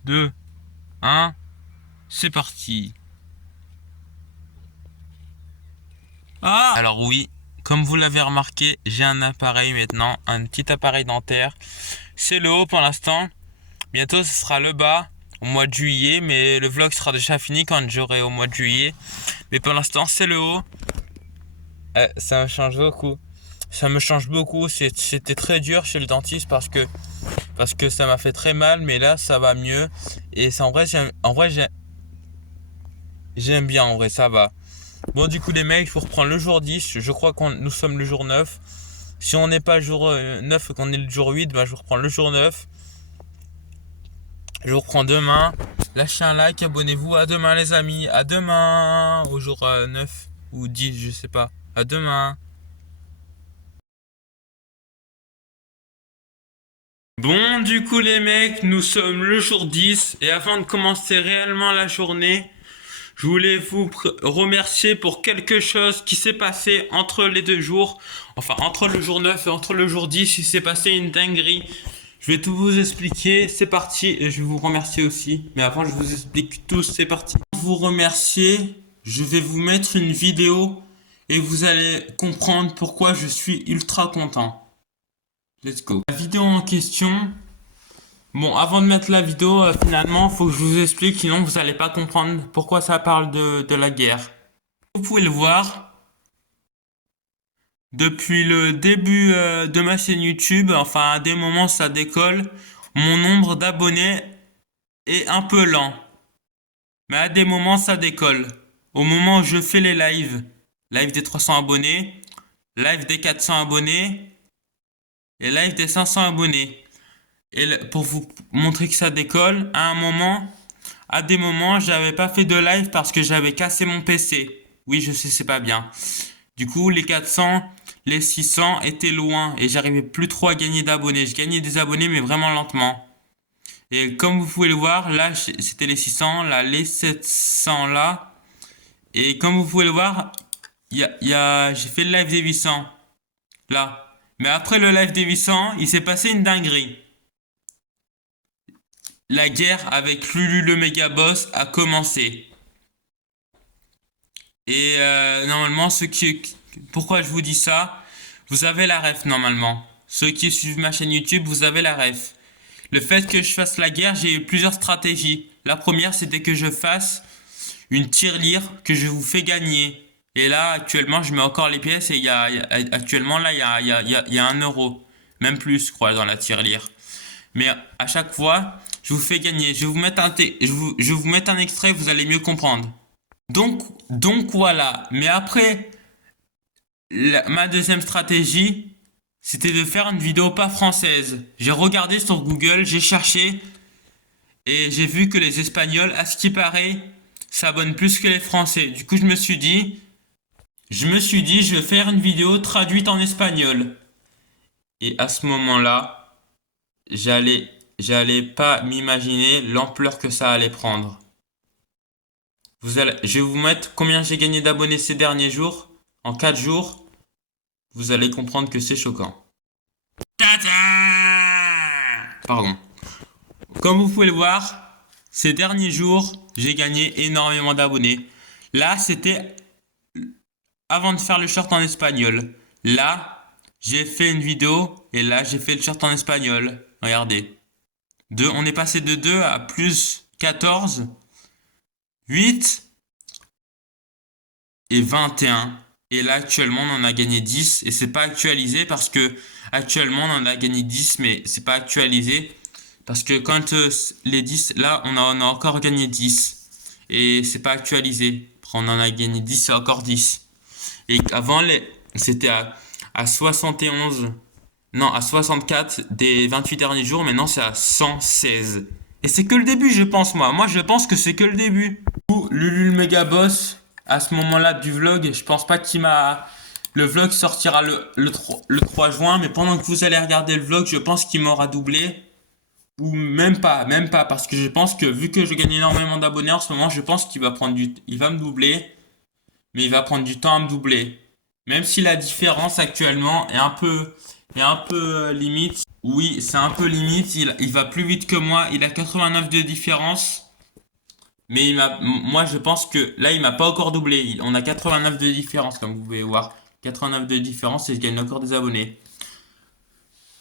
2, 1. C'est parti. Ah! Alors oui. Comme vous l'avez remarqué, j'ai un appareil maintenant, un petit appareil dentaire. C'est le haut pour l'instant. Bientôt, ce sera le bas au mois de juillet, mais le vlog sera déjà fini quand j'aurai au mois de juillet. Mais pour l'instant, c'est le haut. Ça me change beaucoup. Ça me change beaucoup. C'était très dur chez le dentiste parce que ça m'a fait très mal, mais là, ça va mieux. Et en vrai, j'aime bien, en vrai, ça va. Bon, du coup, les mecs, je vous reprends le jour 10. Je crois que nous sommes le jour 9. Si on n'est pas le jour 9 et qu'on est le jour 8, bah, je vous reprends le jour 9. Je vous reprends demain. Lâchez un like, abonnez-vous. À demain, les amis. À demain. Au jour 9 ou 10, je sais pas. À demain. Bon, du coup, les mecs, nous sommes le jour 10. Et avant de commencer réellement la journée, je voulais vous remercier pour quelque chose qui s'est passé entre les 2 jours. Enfin, entre le jour 9 et entre le jour 10, il s'est passé une dinguerie. Je vais tout vous expliquer. C'est parti. Et je vais vous remercier aussi. Mais avant, je vous explique tout. C'est parti. Pour vous remercier, je vais vous mettre une vidéo. Et vous allez comprendre pourquoi je suis ultra content. Let's go. La vidéo en question... Bon, avant de mettre la vidéo, finalement, faut que je vous explique, sinon vous allez pas comprendre pourquoi ça parle de la guerre. Vous pouvez le voir, depuis le début de ma chaîne YouTube, enfin à des moments ça décolle, mon nombre d'abonnés est un peu lent. Mais à des moments, ça décolle. Au moment où je fais les lives, live des 300 abonnés, live des 400 abonnés et live des 500 abonnés. Et pour vous montrer que ça décolle, à des moments, j'avais pas fait de live parce que j'avais cassé mon PC. Oui, je sais, c'est pas bien. Du coup, les 400, les 600 étaient loin et j'arrivais plus trop à gagner d'abonnés. Je gagnais des abonnés, mais vraiment lentement. Et comme vous pouvez le voir, là, c'était les 600, là, les 700 là. Et comme vous pouvez le voir, j'ai fait le live des 800, là. Mais après le live des 800, il s'est passé une dinguerie. La guerre avec Lulu le méga boss a commencé. Et normalement, pourquoi je vous dis ça? Vous avez la ref normalement. Ceux qui suivent ma chaîne YouTube, vous avez la ref. Le fait que je fasse la guerre, j'ai eu plusieurs stratégies. La première, c'était que je fasse une tirelire que je vous fais gagner. Et là, actuellement, je mets encore les pièces et actuellement, là, il y a 1 euro. Même plus, je crois, dans la tirelire. Mais à chaque fois, je vous fais gagner. Je vais vous mettre un extrait, vous allez mieux comprendre. Donc voilà. Mais après, ma deuxième stratégie, c'était de faire une vidéo pas française. J'ai regardé sur Google, j'ai cherché et j'ai vu que les Espagnols, à ce qui paraît, s'abonnent plus que les Français. Du coup, je me suis dit, je vais faire une vidéo traduite en espagnol. Et à ce moment-là, j'allais pas m'imaginer l'ampleur que ça allait prendre. Je vais vous mettre combien j'ai gagné d'abonnés ces derniers jours. En 4 jours, vous allez comprendre que c'est choquant. Pardon. Comme vous pouvez le voir, ces derniers jours, j'ai gagné énormément d'abonnés. Là, c'était avant de faire le short en espagnol. Là, j'ai fait une vidéo et là, j'ai fait le short en espagnol. Regardez. On est passé de 2 à plus 14, 8 et 21. Et là, actuellement, on en a gagné 10. Et c'est pas actualisé parce que actuellement, on en a gagné 10, mais c'est pas actualisé. Parce que quand les 10, là, on a encore gagné 10. Et c'est pas actualisé. Après, on en a gagné 10, c'est encore 10. Et avant, c'était à 71, non, à 64 des 28 derniers jours. Maintenant, c'est à 116. Et c'est que le début, je pense, moi. Moi, je pense que c'est que le début. Lulu le méga boss, à ce moment-là du vlog, je pense pas qu'il m'a... Le vlog sortira le 3 juin, mais pendant que vous allez regarder le vlog, je pense qu'il m'aura doublé. Ou même pas, parce que je pense que vu que je gagne énormément d'abonnés en ce moment, je pense qu'il va il va me doubler, mais il va prendre du temps à me doubler. Même si la différence actuellement est un peu limite. Oui, c'est un peu limite, il va plus vite que moi, il a 89 de différence. Mais moi je pense que là il m'a pas encore doublé. On a 89 de différence comme vous pouvez voir. 89 de différence et je gagne encore des abonnés.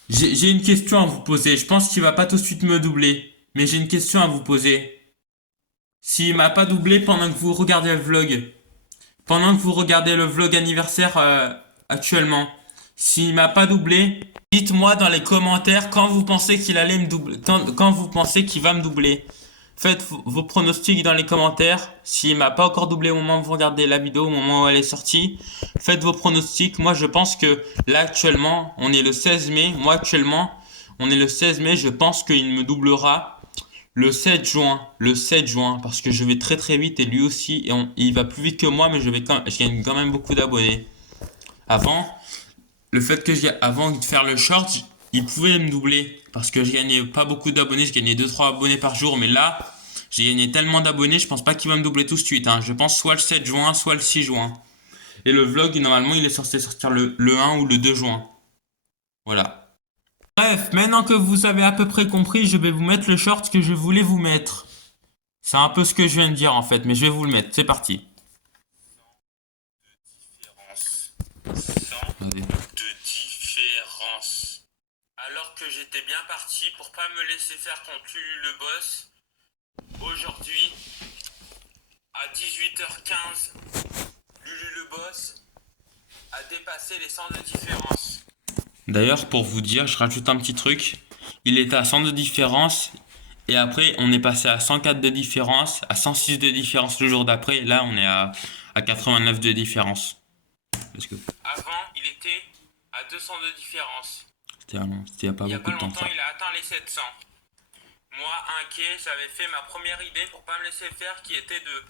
J'ai une question à vous poser. Je pense qu'il va pas tout de suite me doubler. Mais j'ai une question à vous poser. S'il m'a pas doublé pendant que vous regardez le vlog. Pendant que vous regardez le vlog anniversaire actuellement. S'il m'a pas doublé, dites-moi dans les commentaires quand vous pensez qu'il allait me doubler. Quand vous pensez qu'il va me doubler. Faites vos pronostics dans les commentaires. S'il m'a pas encore doublé au moment où vous regardez la vidéo, au moment où elle est sortie, faites vos pronostics. Moi, je pense que là, actuellement, on est le 16 mai. Moi, actuellement, on est le 16 mai. Je pense qu'il me doublera le 7 juin. Le 7 juin. Parce que je vais très très vite et lui aussi. Et il va plus vite que moi, mais je gagne quand même beaucoup d'abonnés. Avant de faire le short, il pouvait me doubler parce que je gagnais pas beaucoup d'abonnés, je gagnais 2-3 abonnés par jour, mais là, j'ai gagné tellement d'abonnés, je pense pas qu'il va me doubler tout de suite. Je pense soit le 7 juin, soit le 6 juin. Et le vlog, normalement, il est censé sortir le 1 ou le 2 juin. Voilà. Bref, maintenant que vous avez à peu près compris, je vais vous mettre le short que je voulais vous mettre. C'est un peu ce que je viens de dire en fait, mais je vais vous le mettre. C'est parti. De différence. Alors que j'étais bien parti pour pas me laisser faire contre Lulu le boss, aujourd'hui, à 18h15, Lulu le boss a dépassé les 100 de différence. D'ailleurs, pour vous dire, je rajoute un petit truc. Il était à 100 de différence Et après, on est passé à 104 de différence, à 106 de différence le jour d'après. Là, on est à 89 de différence. Parce que avant, il était à 200 de différence. C'était il n'y a pas beaucoup de temps. Il y a pas longtemps, il a atteint les 700. Moi, inquiet, j'avais fait ma première idée pour pas me laisser faire, qui était de,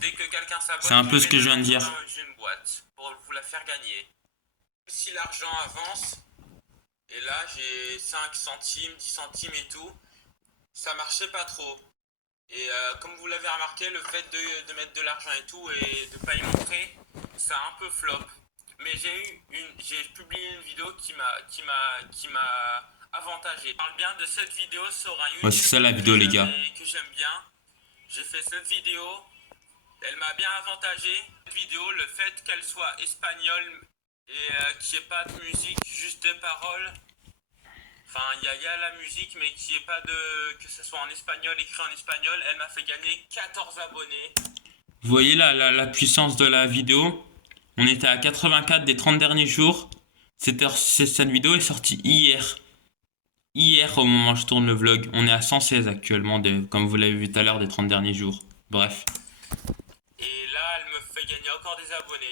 dès que quelqu'un s'abonne, c'est un peu ce que je viens de dire. J'ai une boîte pour vous la faire gagner. Si l'argent avance, et là j'ai 5 centimes, 10 centimes et tout, ça marchait pas trop. Et comme vous l'avez remarqué, le fait de mettre de l'argent et tout et de pas y montrer, ça a un peu flop. Mais j'ai publié une vidéo qui m'a avantagé. Je parle bien de cette vidéo sur un YouTube. Ouais, c'est ça la vidéo, les gars. Que j'aime bien. J'ai fait cette vidéo. Elle m'a bien avantagé. Cette vidéo, le fait qu'elle soit espagnole et qu'il n'y ait pas de musique, juste des paroles. Enfin, il y a la musique, mais qu'il n'y ait pas de... que ce soit en espagnol, écrit en espagnol. Elle m'a fait gagner 14 abonnés. Vous voyez là, la puissance de la vidéo. On était à 84 des 30 derniers jours. Cette vidéo est sortie hier. Hier, au moment où je tourne le vlog. On est à 116 actuellement, comme vous l'avez vu tout à l'heure, des 30 derniers jours. Bref. Et là, elle me fait gagner encore des abonnés.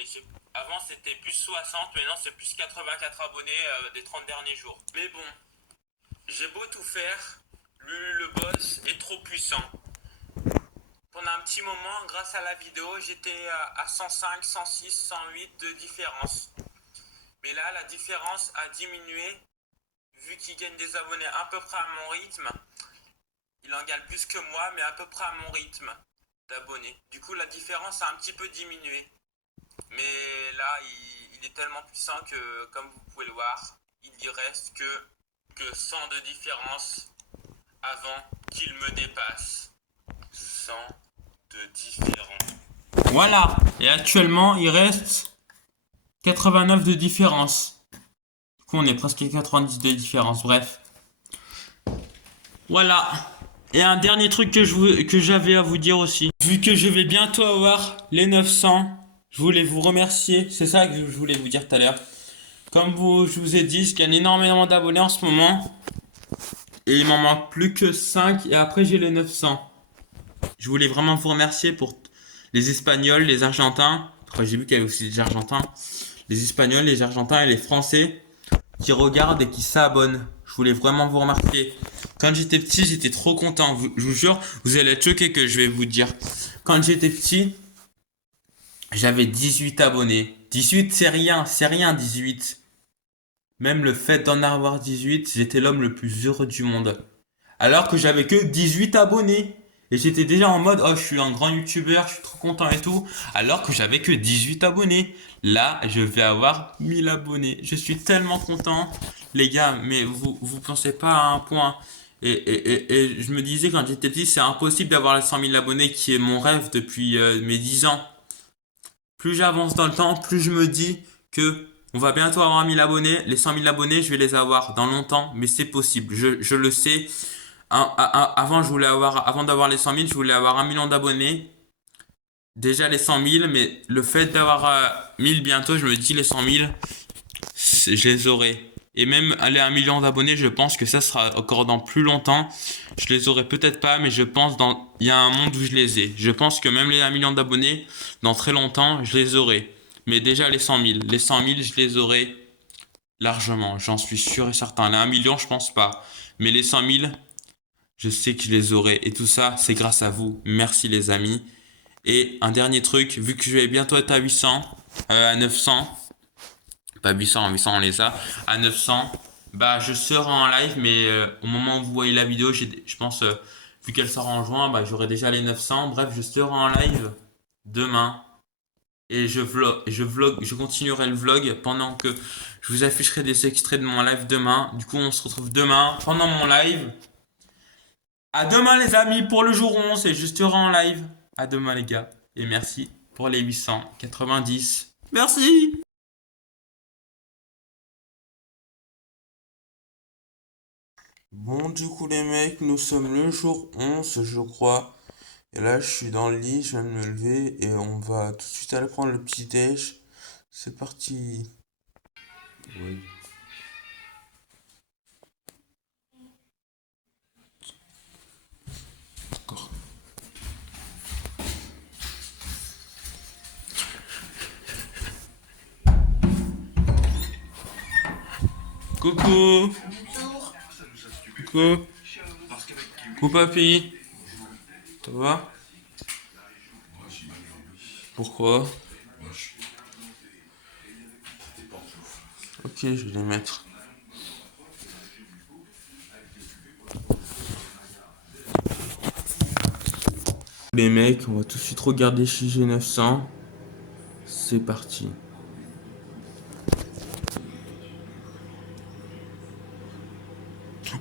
Avant, c'était plus 60, maintenant, c'est plus 84 abonnés des 30 derniers jours. Mais bon, j'ai beau tout faire, le boss est trop puissant. Pendant un petit moment, grâce à la vidéo, j'étais à 105, 106, 108 de différence. Mais là, la différence a diminué. Vu qu'il gagne des abonnés à peu près à mon rythme, il en gagne plus que moi, mais à peu près à mon rythme d'abonnés. Du coup, la différence a un petit peu diminué. Mais là, il est tellement puissant que, comme vous pouvez le voir, il y reste que 100 de différence avant qu'il me dépasse. 100 de différence. Voilà. Et actuellement, il reste 89 de différence. Du coup, on est presque à 90 de différence. Bref. Voilà. Et un dernier truc que j'avais à vous dire aussi. Vu que je vais bientôt avoir les 900, je voulais vous remercier. C'est ça que je voulais vous dire tout à l'heure. Comme je vous ai dit, je gagne énormément d'abonnés en ce moment. Et il m'en manque plus que 5 et après j'ai les 900. Je voulais vraiment vous remercier pour les Espagnols, les Argentins. Après j'ai vu qu'il y avait aussi des Argentins. Les Espagnols, les Argentins et les Français qui regardent et qui s'abonnent. Je voulais vraiment vous remercier. Quand j'étais petit, j'étais trop content. Je vous jure, vous allez être choqués que je vais vous dire. Quand j'étais petit, j'avais 18 abonnés. 18, c'est rien 18. Même le fait d'en avoir 18, j'étais l'homme le plus heureux du monde. Alors que j'avais que 18 abonnés. Et j'étais déjà en mode, oh, je suis un grand youtubeur, je suis trop content et tout. Alors que j'avais que 18 abonnés. Là, je vais avoir 1000 abonnés. Je suis tellement content. Les gars, mais vous pensez pas à un point. Et je me disais quand j'étais petit, c'est impossible d'avoir les 100 000 abonnés qui est mon rêve depuis mes 10 ans. Plus j'avance dans le temps, plus je me dis que on va bientôt avoir 1000 abonnés. Les 100 000 abonnés, je vais les avoir dans longtemps, mais c'est possible. Je le sais. Avant d'avoir les 100 000, je voulais avoir 1 million d'abonnés. Déjà les 100 000, mais le fait d'avoir 1000 bientôt, je me dis les 100 000, je les aurai. Et même aller à 1 million d'abonnés, je pense que ça sera encore dans plus longtemps. Je les aurai peut-être pas, mais je pense il y a un monde où je les ai. Je pense que même les 1 million d'abonnés, dans très longtemps, je les aurai. Mais déjà les 100 000. Les 100 000, je les aurai largement. J'en suis sûr et certain. Les 1 million, je pense pas. Mais les 100 000, je sais que je les aurai. Et tout ça, c'est grâce à vous. Merci les amis. Et un dernier truc, vu que je vais bientôt être à 900, pas 800 on les a, à 900, bah je serai en live, mais au moment où vous voyez la vidéo, je pense, vu qu'elle sera en juin, bah j'aurai déjà les 900. Bref, je serai en live demain. Et je continuerai le vlog pendant que je vous afficherai des extraits de mon live demain. Du coup, on se retrouve demain pendant mon live. À demain les amis pour le jour 11 et je serai en live. À demain les gars. Et merci pour les 890. Merci. Bon, du coup, les mecs, nous sommes le jour 11, je crois. Et là, je suis dans le lit, je viens de me lever et on va tout de suite aller prendre le petit déj. C'est parti. Oui. Coucou. Coucou. Coucou papy. Ça va? Pourquoi? Ok, je vais les mettre. Les mecs, on va tout de suite regarder chez G900. C'est parti.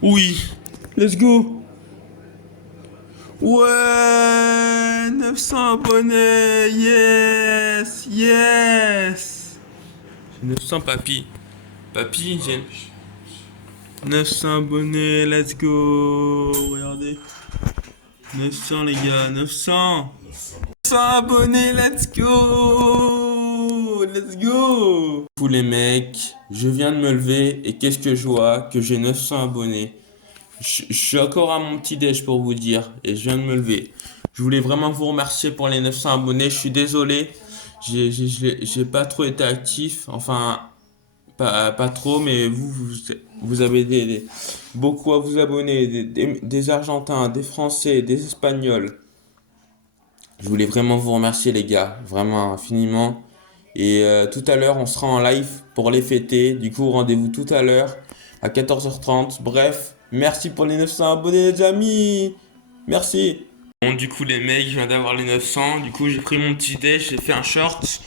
Oui, let's go. Ouais, 900 abonnés, yes, yes. J'ai 900 papy. Papy, j'ai 900 abonnés, let's go. Regardez. 900 les gars, 900. 900 abonnés, let's go. Let's go. Tous les mecs, je viens de me lever et qu'est-ce que je vois? Que j'ai 900 abonnés. Je suis encore à mon petit déj pour vous dire et je viens de me lever. Je voulais vraiment vous remercier pour les 900 abonnés. Je suis désolé, j'ai pas trop été actif. Enfin, pas trop, mais vous avez beaucoup à vous abonner. Des Argentins, des Français, des Espagnols. Je voulais vraiment vous remercier les gars, vraiment infiniment. Et tout à l'heure, on sera en live pour les fêter. Du coup, rendez-vous tout à l'heure à 14h30. Bref, merci pour les 900 abonnés les amis. Merci. Bon, du coup les mecs, je viens d'avoir les 900. Du coup, j'ai pris mon petit déj, j'ai fait un short.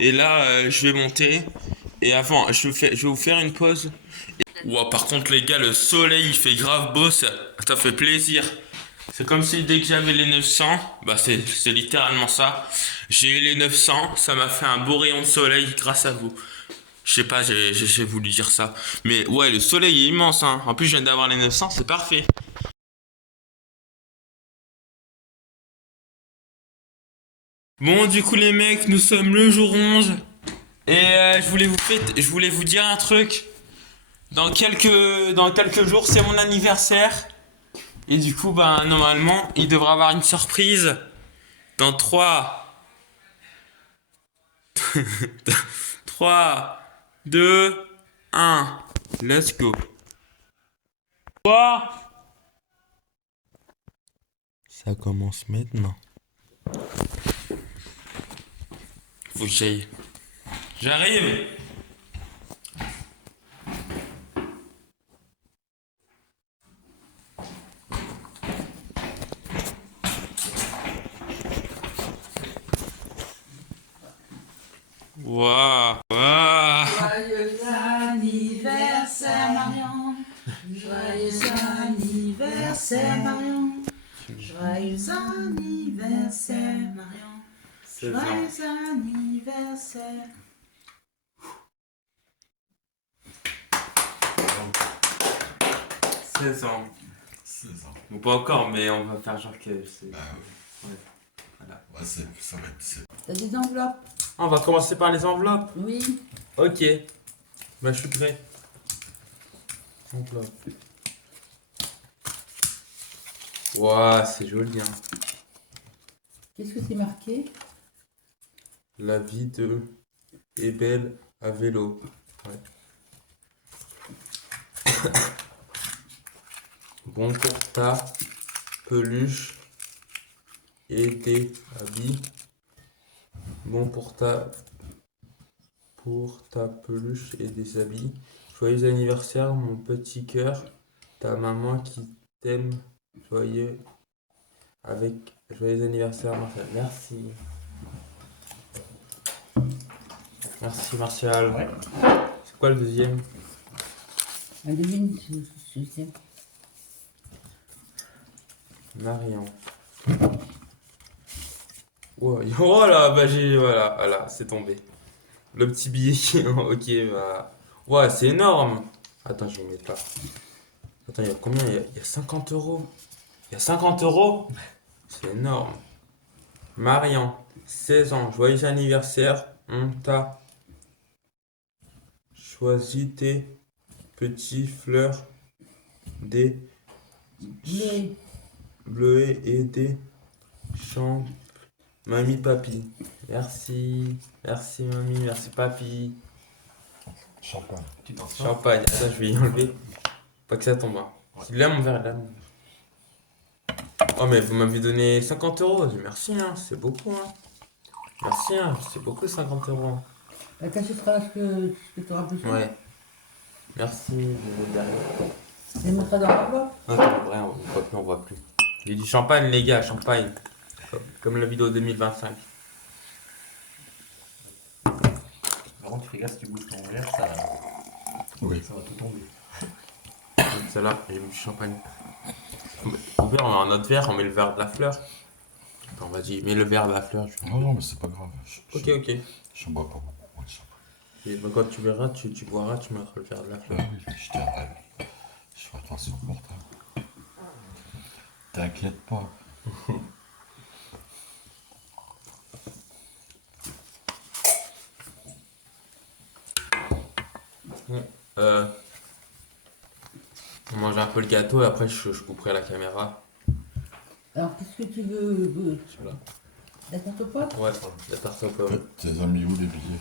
Et là, je vais monter. Et avant, je vais vous faire une pause. Ouah, par contre les gars, le soleil il fait grave beau, ça fait plaisir. C'est comme si dès que j'avais les 900, bah c'est littéralement ça. J'ai eu les 900, ça m'a fait un beau rayon de soleil grâce à vous. Je sais pas, j'ai voulu dire ça. Mais ouais, le soleil est immense, hein. En plus, je viens d'avoir les 900, c'est parfait. Bon, du coup les mecs, nous sommes le jour 11. Et je voulais vous dire un truc. Dans quelques jours, c'est mon anniversaire. Et du coup, bah, normalement, il devrait avoir une surprise dans 3, 3, 2, 1. Let's go. Quoi? Ça commence maintenant. Faut que j'aille. J'arrive. Waouh, waouh. Joyeux anniversaire Marion. Joyeux anniversaire Marion. Joyeux anniversaire Marion. Joyeux anniversaire. 16 ans. 16 ans. Bon, pas encore, mais on va faire genre que c'est... Bah oui. Ouais. Voilà. Ouais, ça va être... T'as des enveloppes? On va commencer par les enveloppes. Oui. Ok. Bah, je suis prêt. Enveloppe. Waouh, c'est joli, hein. Qu'est-ce que c'est marqué? La vie de est belle à vélo. Ouais. Bon pour ta peluche et des habits. Bon pour ta peluche et des habits. Joyeux anniversaire mon petit cœur. Ta maman qui t'aime. Joyeux anniversaire Martial. Merci. Merci Martial. Ouais. C'est quoi le deuxième? Un devine, je sais. Marion. Oh, oh là, bah voilà, c'est tombé. Le petit billet qui est ok, bah. Ouais, c'est énorme. Attends, je vais mettre là. Attends, il y a combien? Il y a 50 euros. Il y a 50 euros? C'est énorme. Marion, 16 ans, joyeux anniversaire. On t'a choisi tes petits fleurs des bleuets et des champs. Mamie, papy. Merci. Merci, mamie. Merci, papy. Champagne. Champagne. Attends, je vais y enlever. Pas que ça tombe. Hein. Là, mon verre est là. Oh, mais vous m'avez donné 50 euros. Merci, hein. C'est beaucoup, hein. Merci, hein. C'est beaucoup, 50 euros. La cachera ce que tu auras besoin. Ouais. Merci de m'aider. Et mettra dans la boîte. Non, c'est vrai, on voit plus. Il y a du champagne, les gars, champagne. Comme la vidéo 2025. Par contre, tu fais gaffe si tu bouges ton verre, ça va tout tomber. Celle-là, j'ai mis du champagne. Au verre, on a un autre verre, on met le verre de la fleur. Attends, vas-y, mets le verre de la fleur. Non, mais c'est pas grave. Ok. Je bois pas beaucoup. Ouais, Et bah, quand tu verras, tu boiras, tu mettras le verre de la fleur. oui, je t'arrête. Je fais attention au portable. T'inquiète pas. On mange un peu le gâteau et après je couperai la caméra. Alors, qu'est-ce que tu veux Celui-là. La tarte aux pommes? Ouais, la tarte aux pommes. Tes amis où les billets?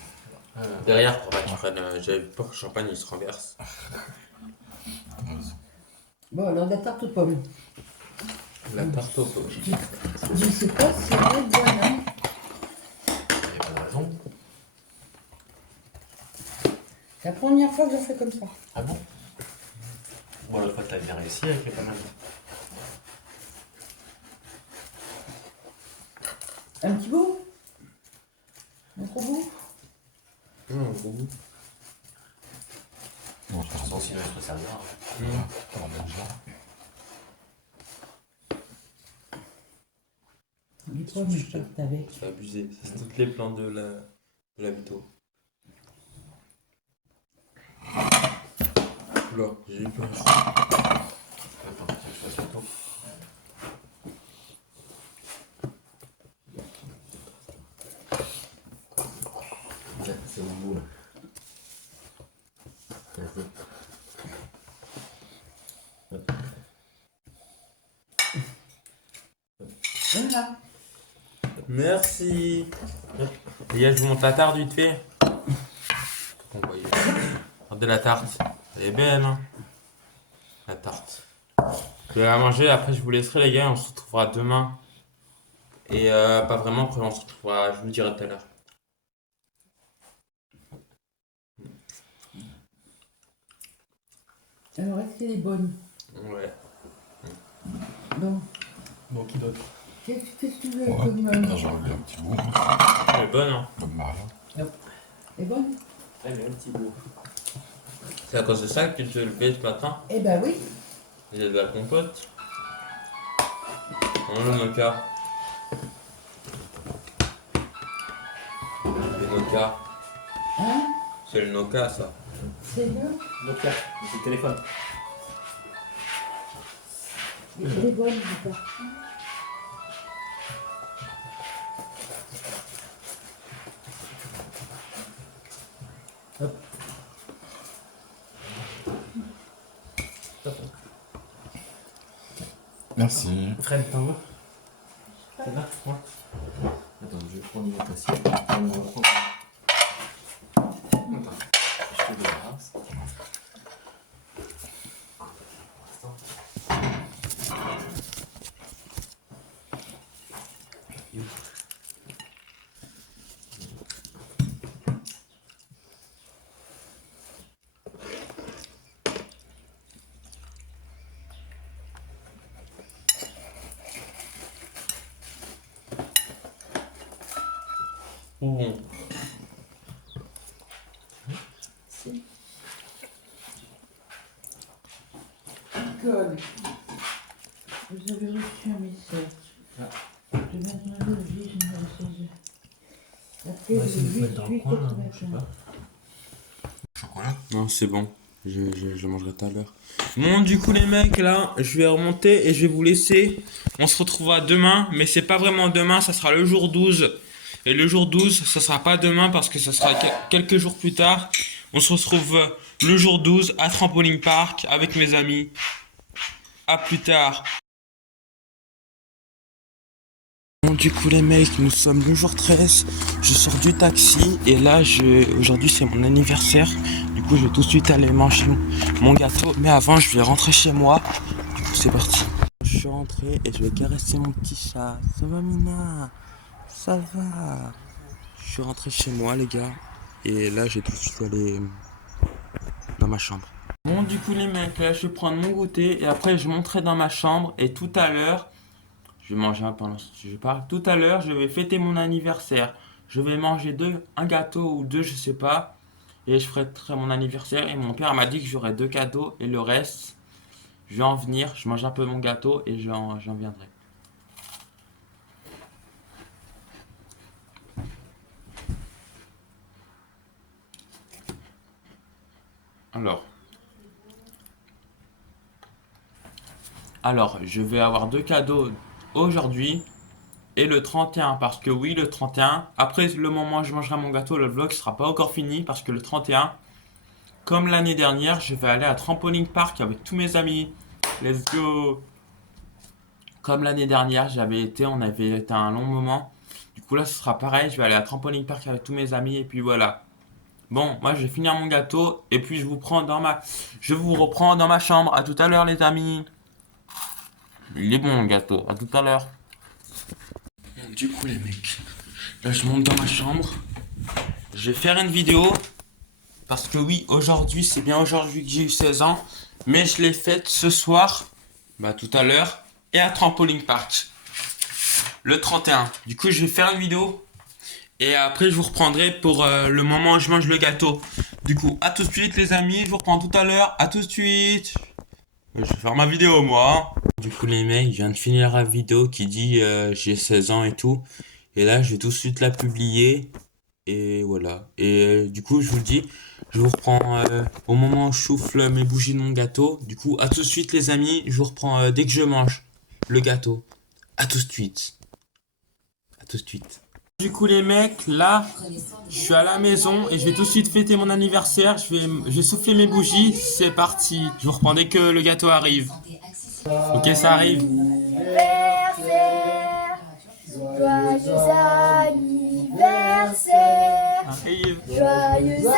Derrière, pour pas qu'ils prennent. J'avais peur que le champagne il se renverse. T'as raison. Bon, alors la tarte aux pommes. La tarte aux pommes. Je sais pas si elle va être bonne, hein. Il n'y a pas de raison. C'est la première fois que j'en fais comme ça. Ah bon? Bon, l'autre fois, t'as bien réussi avec les bananes. Un petit bout? Un gros bout? Un gros goût. Bon, De toute façon, sinon, il se servira. t'en manges là. Les pommes, je tarte avec. C'est abusé. C'est toutes les plantes de la vidéo. Oula, j'ai eu peur. Attends, je fasse photo. C'est au bout là. Vas-y. Voilà. Merci. Les gars, je vous montre la tarte vite fait. Regardez la tarte. Elle est belle, hein. La tarte. Je vais la manger, après je vous laisserai les gars, on se retrouvera demain. Et pas vraiment, après on se retrouvera, je vous le dirai tout à l'heure. Alors, est-ce qu'elle est bonne? Ouais. Bon. Bon, qui d'autre? Qu'est-ce que tu veux Ouais. comme... Là, j'aurais bien un petit bout. Elle est bonne, hein. Comme Maria. Elle est bonne? Ouais, mais un petit bout. C'est à cause de ça que tu te levais ce matin. Eh ben oui. Il y a de la compote. On le Noka. Le Noka. Hein? C'est le Noka, ça. C'est là. Donc là, c'est le téléphone. Elle est bonne, je sais pas. Merci. Fred, t'en veux? T'es là? Ouais. Attends, je vais prendre une autre assiette. Attends, je te débarrasse. Bon. Nicole, vous avez reçu un message. Je vais demander au juge une message. Après, On va essayer de le mettre dans le juge, coin, là, lui, je sais pas. Chocolat? Non, c'est bon. Je mangerai tout à l'heure. Bon, du coup, les mecs, là, je vais remonter et je vais vous laisser. On se retrouvera demain, mais c'est pas vraiment demain, ça sera le jour 12. Et le jour 12, ça sera pas demain parce que ça sera quelques jours plus tard. On se retrouve le jour 12 à Trampoline Park avec mes amis. À plus tard. Bon, du coup, les mecs, nous sommes le jour 13. Je sors du taxi et là, aujourd'hui, c'est mon anniversaire. Du coup, je vais tout de suite aller manger mon gâteau. Mais avant, je vais rentrer chez moi. Du coup, c'est parti. Je suis rentré et je vais caresser mon petit chat. Ça va, Mina? Ça va? Je suis rentré chez moi, les gars. Et là, je vais tout de suite aller dans ma chambre. Bon, du coup, les mecs, là, je vais prendre mon goûter. Et après, je monterai dans ma chambre. Et tout à l'heure, je vais manger pendant que je parle. Tout à l'heure, je vais fêter mon anniversaire. Je vais manger un gâteau ou deux, je sais pas. Et je fêterai mon anniversaire. Et mon père m'a dit que j'aurais 2 cadeaux. Et le reste, je vais en venir. Je mange un peu mon gâteau et j'en viendrai. Alors, je vais avoir 2 cadeaux aujourd'hui et le 31. Parce que oui, le 31, après le moment où je mangerai mon gâteau, le vlog sera pas encore fini. Parce que le 31, comme l'année dernière, je vais aller à Trampoline Park avec tous mes amis. Let's go! Comme l'année dernière, on avait été un long moment. Du coup, là, ce sera pareil. Je vais aller à Trampoline Park avec tous mes amis. Et puis voilà. Bon, moi, je vais finir mon gâteau. Et puis, je vous reprends dans ma chambre. À tout à l'heure, les amis. Il est bon, le gâteau. À tout à l'heure. Du coup, les mecs, là, je monte dans ma chambre. Je vais faire une vidéo. Parce que oui, aujourd'hui, c'est bien aujourd'hui que j'ai eu 16 ans. Mais je l'ai faite ce soir. Tout à l'heure. Et à Trampoline Park. Le 31. Du coup, je vais faire une vidéo. Et après, je vous reprendrai pour le moment où je mange le gâteau. Du coup, à tout de suite, les amis. Je vous reprends tout à l'heure. À tout de suite. Je vais faire ma vidéo, moi. Du coup, les mecs, je viens de finir la vidéo qui dit j'ai 16 ans et tout. Et là, je vais tout de suite la publier. Et voilà. Et du coup, je vous le dis, je vous reprends au moment où je souffle mes bougies de mon gâteau. Du coup, à tout de suite, les amis. Je vous reprends dès que je mange le gâteau. À tout de suite. À tout de suite. Du coup, les mecs, là, je suis à la maison et je vais tout de suite fêter mon anniversaire. Je vais souffler mes bougies. C'est parti. Je vous reprends dès que le gâteau arrive. Ok, ça arrive. Anniversaire, joyeux anniversaire, Arrive. joyeux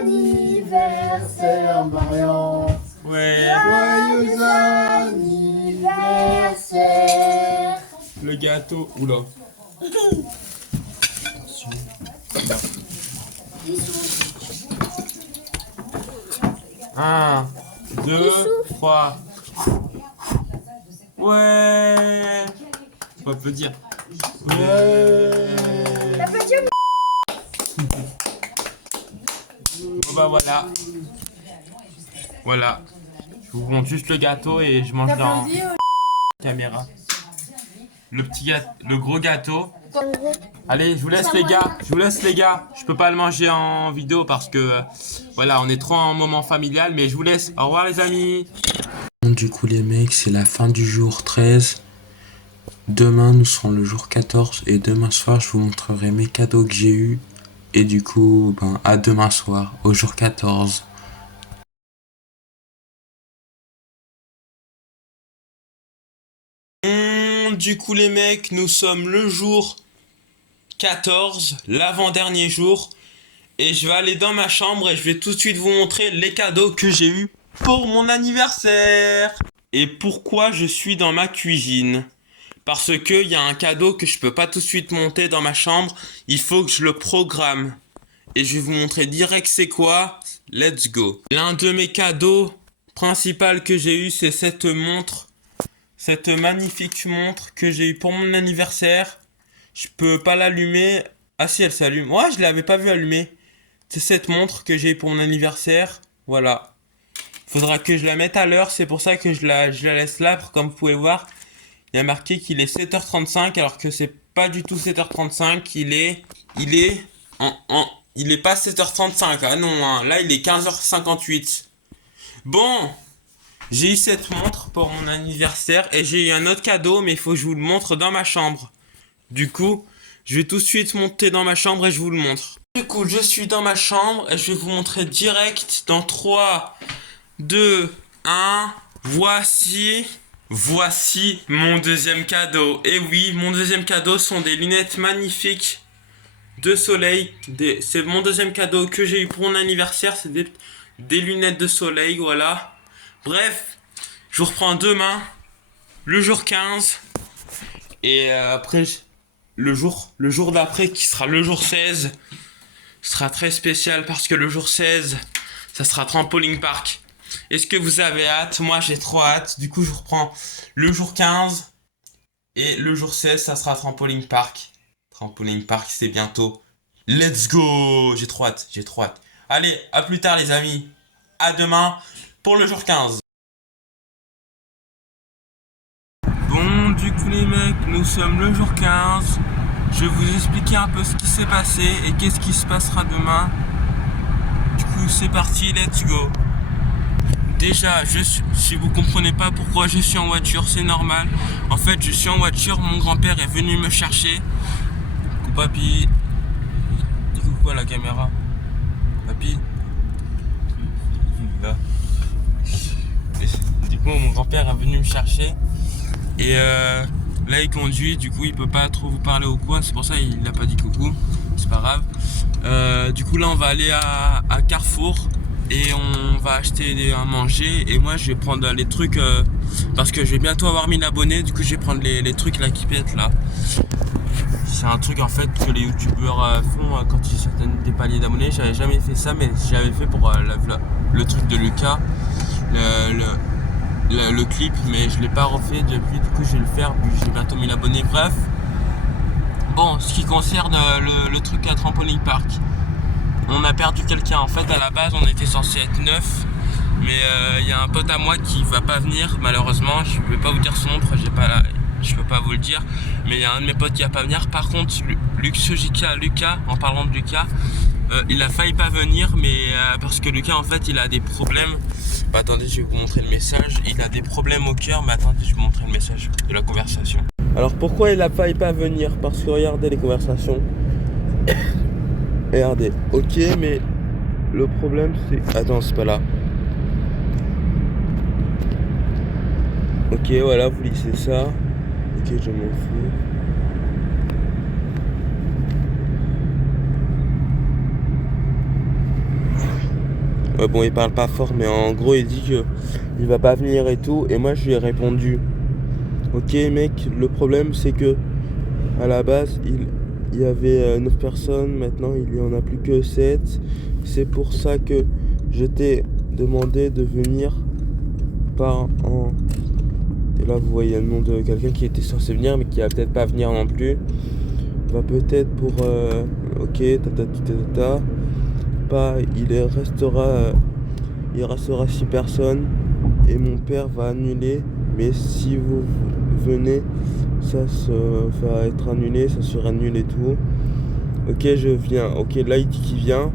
anniversaire, Marion. Ouais. Joyeux anniversaire. Le gâteau. Oula. 1, 2, 3. Ouais. On peut dire. Ouais. Bon voilà. Voilà. Je vous montre juste le gâteau et je mange dans la caméra. Le gros gâteau. Allez, je vous laisse les gars. Je peux pas le manger en vidéo parce que voilà, on est trop en moment familial, mais je vous laisse. Au revoir les amis. Du coup les mecs, c'est la fin du jour 13. Demain nous serons le jour 14 et demain soir je vous montrerai mes cadeaux que j'ai eu. Et du coup, à demain soir, au jour 14. Du coup les mecs, nous sommes le jour 14, l'avant-dernier jour. Et je vais aller dans ma chambre et je vais tout de suite vous montrer les cadeaux que j'ai eu pour mon anniversaire. Et pourquoi je suis dans ma cuisine? Parce qu'il y a un cadeau que je peux pas tout de suite monter dans ma chambre. Il faut que je le programme. Et je vais vous montrer direct c'est quoi. Let's go. L'un de mes cadeaux principaux que j'ai eu, c'est cette montre. Cette magnifique montre que j'ai eu pour mon anniversaire. Je peux pas l'allumer. Ah si, elle s'allume. Ouais, je l'avais pas vu allumer. C'est cette montre que j'ai eu pour mon anniversaire. Voilà. Faudra que je la mette à l'heure. C'est pour ça que je la laisse là. Comme vous pouvez voir, il y a marqué qu'il est 7h35 alors que c'est pas du tout 7h35. Il est pas 7h35. Ah non, hein. Là il est 15h58. Bon. J'ai eu cette montre pour mon anniversaire et j'ai eu un autre cadeau, mais il faut que je vous le montre dans ma chambre. Du coup, je vais tout de suite monter dans ma chambre et je vous le montre. Du coup, je suis dans ma chambre et je vais vous montrer direct dans 3, 2, 1. Voici mon deuxième cadeau. Et oui, mon deuxième cadeau sont des lunettes magnifiques de soleil. C'est mon deuxième cadeau que j'ai eu pour mon anniversaire. C'est des lunettes de soleil, voilà. Bref, je vous reprends demain, le jour 15. Et après, le jour d'après, qui sera le jour 16, sera très spécial parce que le jour 16, ça sera trampoline park. Est-ce que vous avez hâte? Moi, j'ai trop hâte. Du coup, je reprends le jour 15 et le jour 16, ça sera trampoline park. Trampoline park, c'est bientôt. Let's go! J'ai trop hâte, j'ai trop hâte. Allez, à plus tard les amis. À demain pour le jour 15. Bon, du coup les mecs, nous sommes le jour 15. Je vais vous expliquer un peu ce qui s'est passé et qu'est-ce qui se passera demain. Du coup, c'est parti, let's go. Déjà, si vous comprenez pas pourquoi je suis en voiture, c'est normal. En fait, je suis en voiture, mon grand-père est venu me chercher. Coucou papy. Dis coucou à la caméra. Papy. Là. Du coup, mon grand-père est venu me chercher. Et là, il conduit, du coup, il peut pas trop vous parler au coin. C'est pour ça qu'il n'a pas dit coucou. C'est pas grave. Du coup, là, on va aller à Carrefour. Et on va acheter à manger. Et moi je vais prendre les trucs parce que je vais bientôt avoir 1000 abonnés. Du coup je vais prendre les trucs là qui pètent là. C'est un truc en fait que les youtubeurs font quand ils atteignent des paliers d'abonnés. J'avais jamais fait ça, mais j'avais fait pour le truc de Lucas, le clip, mais je l'ai pas refait depuis. Du coup je vais le faire, puis j'ai bientôt 1000 abonnés. Bref, bon, ce qui concerne le truc à trampoline park, on a perdu quelqu'un. En fait, à la base, on était censé être 9. Mais il y a un pote à moi qui va pas venir, malheureusement. Je vais pas vous dire son nom, je peux pas vous le dire. Mais il y a un de mes potes qui va pas venir. Par contre, Lucas, en parlant de Lucas, il a failli pas venir, mais parce que Lucas, en fait, il a des problèmes. Bah, attendez, je vais vous montrer le message. Il a des problèmes au cœur, mais attendez, je vais vous montrer le message de la conversation. Alors, pourquoi il a failli pas venir? Parce que regardez les conversations. Regardez, ok, mais le problème c'est... Attends, c'est pas là. Ok, voilà, vous lissez ça. Ok, je m'en fous. Ouais, bon, il parle pas fort, mais en gros, il dit que il va pas venir et tout. Et moi, je lui ai répondu, ok, mec, le problème c'est que à la base, il y avait 9 personnes, maintenant il n'y en a plus que 7. C'est pour ça que je t'ai demandé de venir par an. Et là vous voyez le nom de quelqu'un qui était censé venir mais qui va peut-être pas venir non plus. Va peut-être pour ok, pas, il restera 6 personnes et mon père va annuler. Mais si vous venez, ça va être annulé, ça sera annulé et tout. Ok, je viens. Ok, là il dit qu'il vient.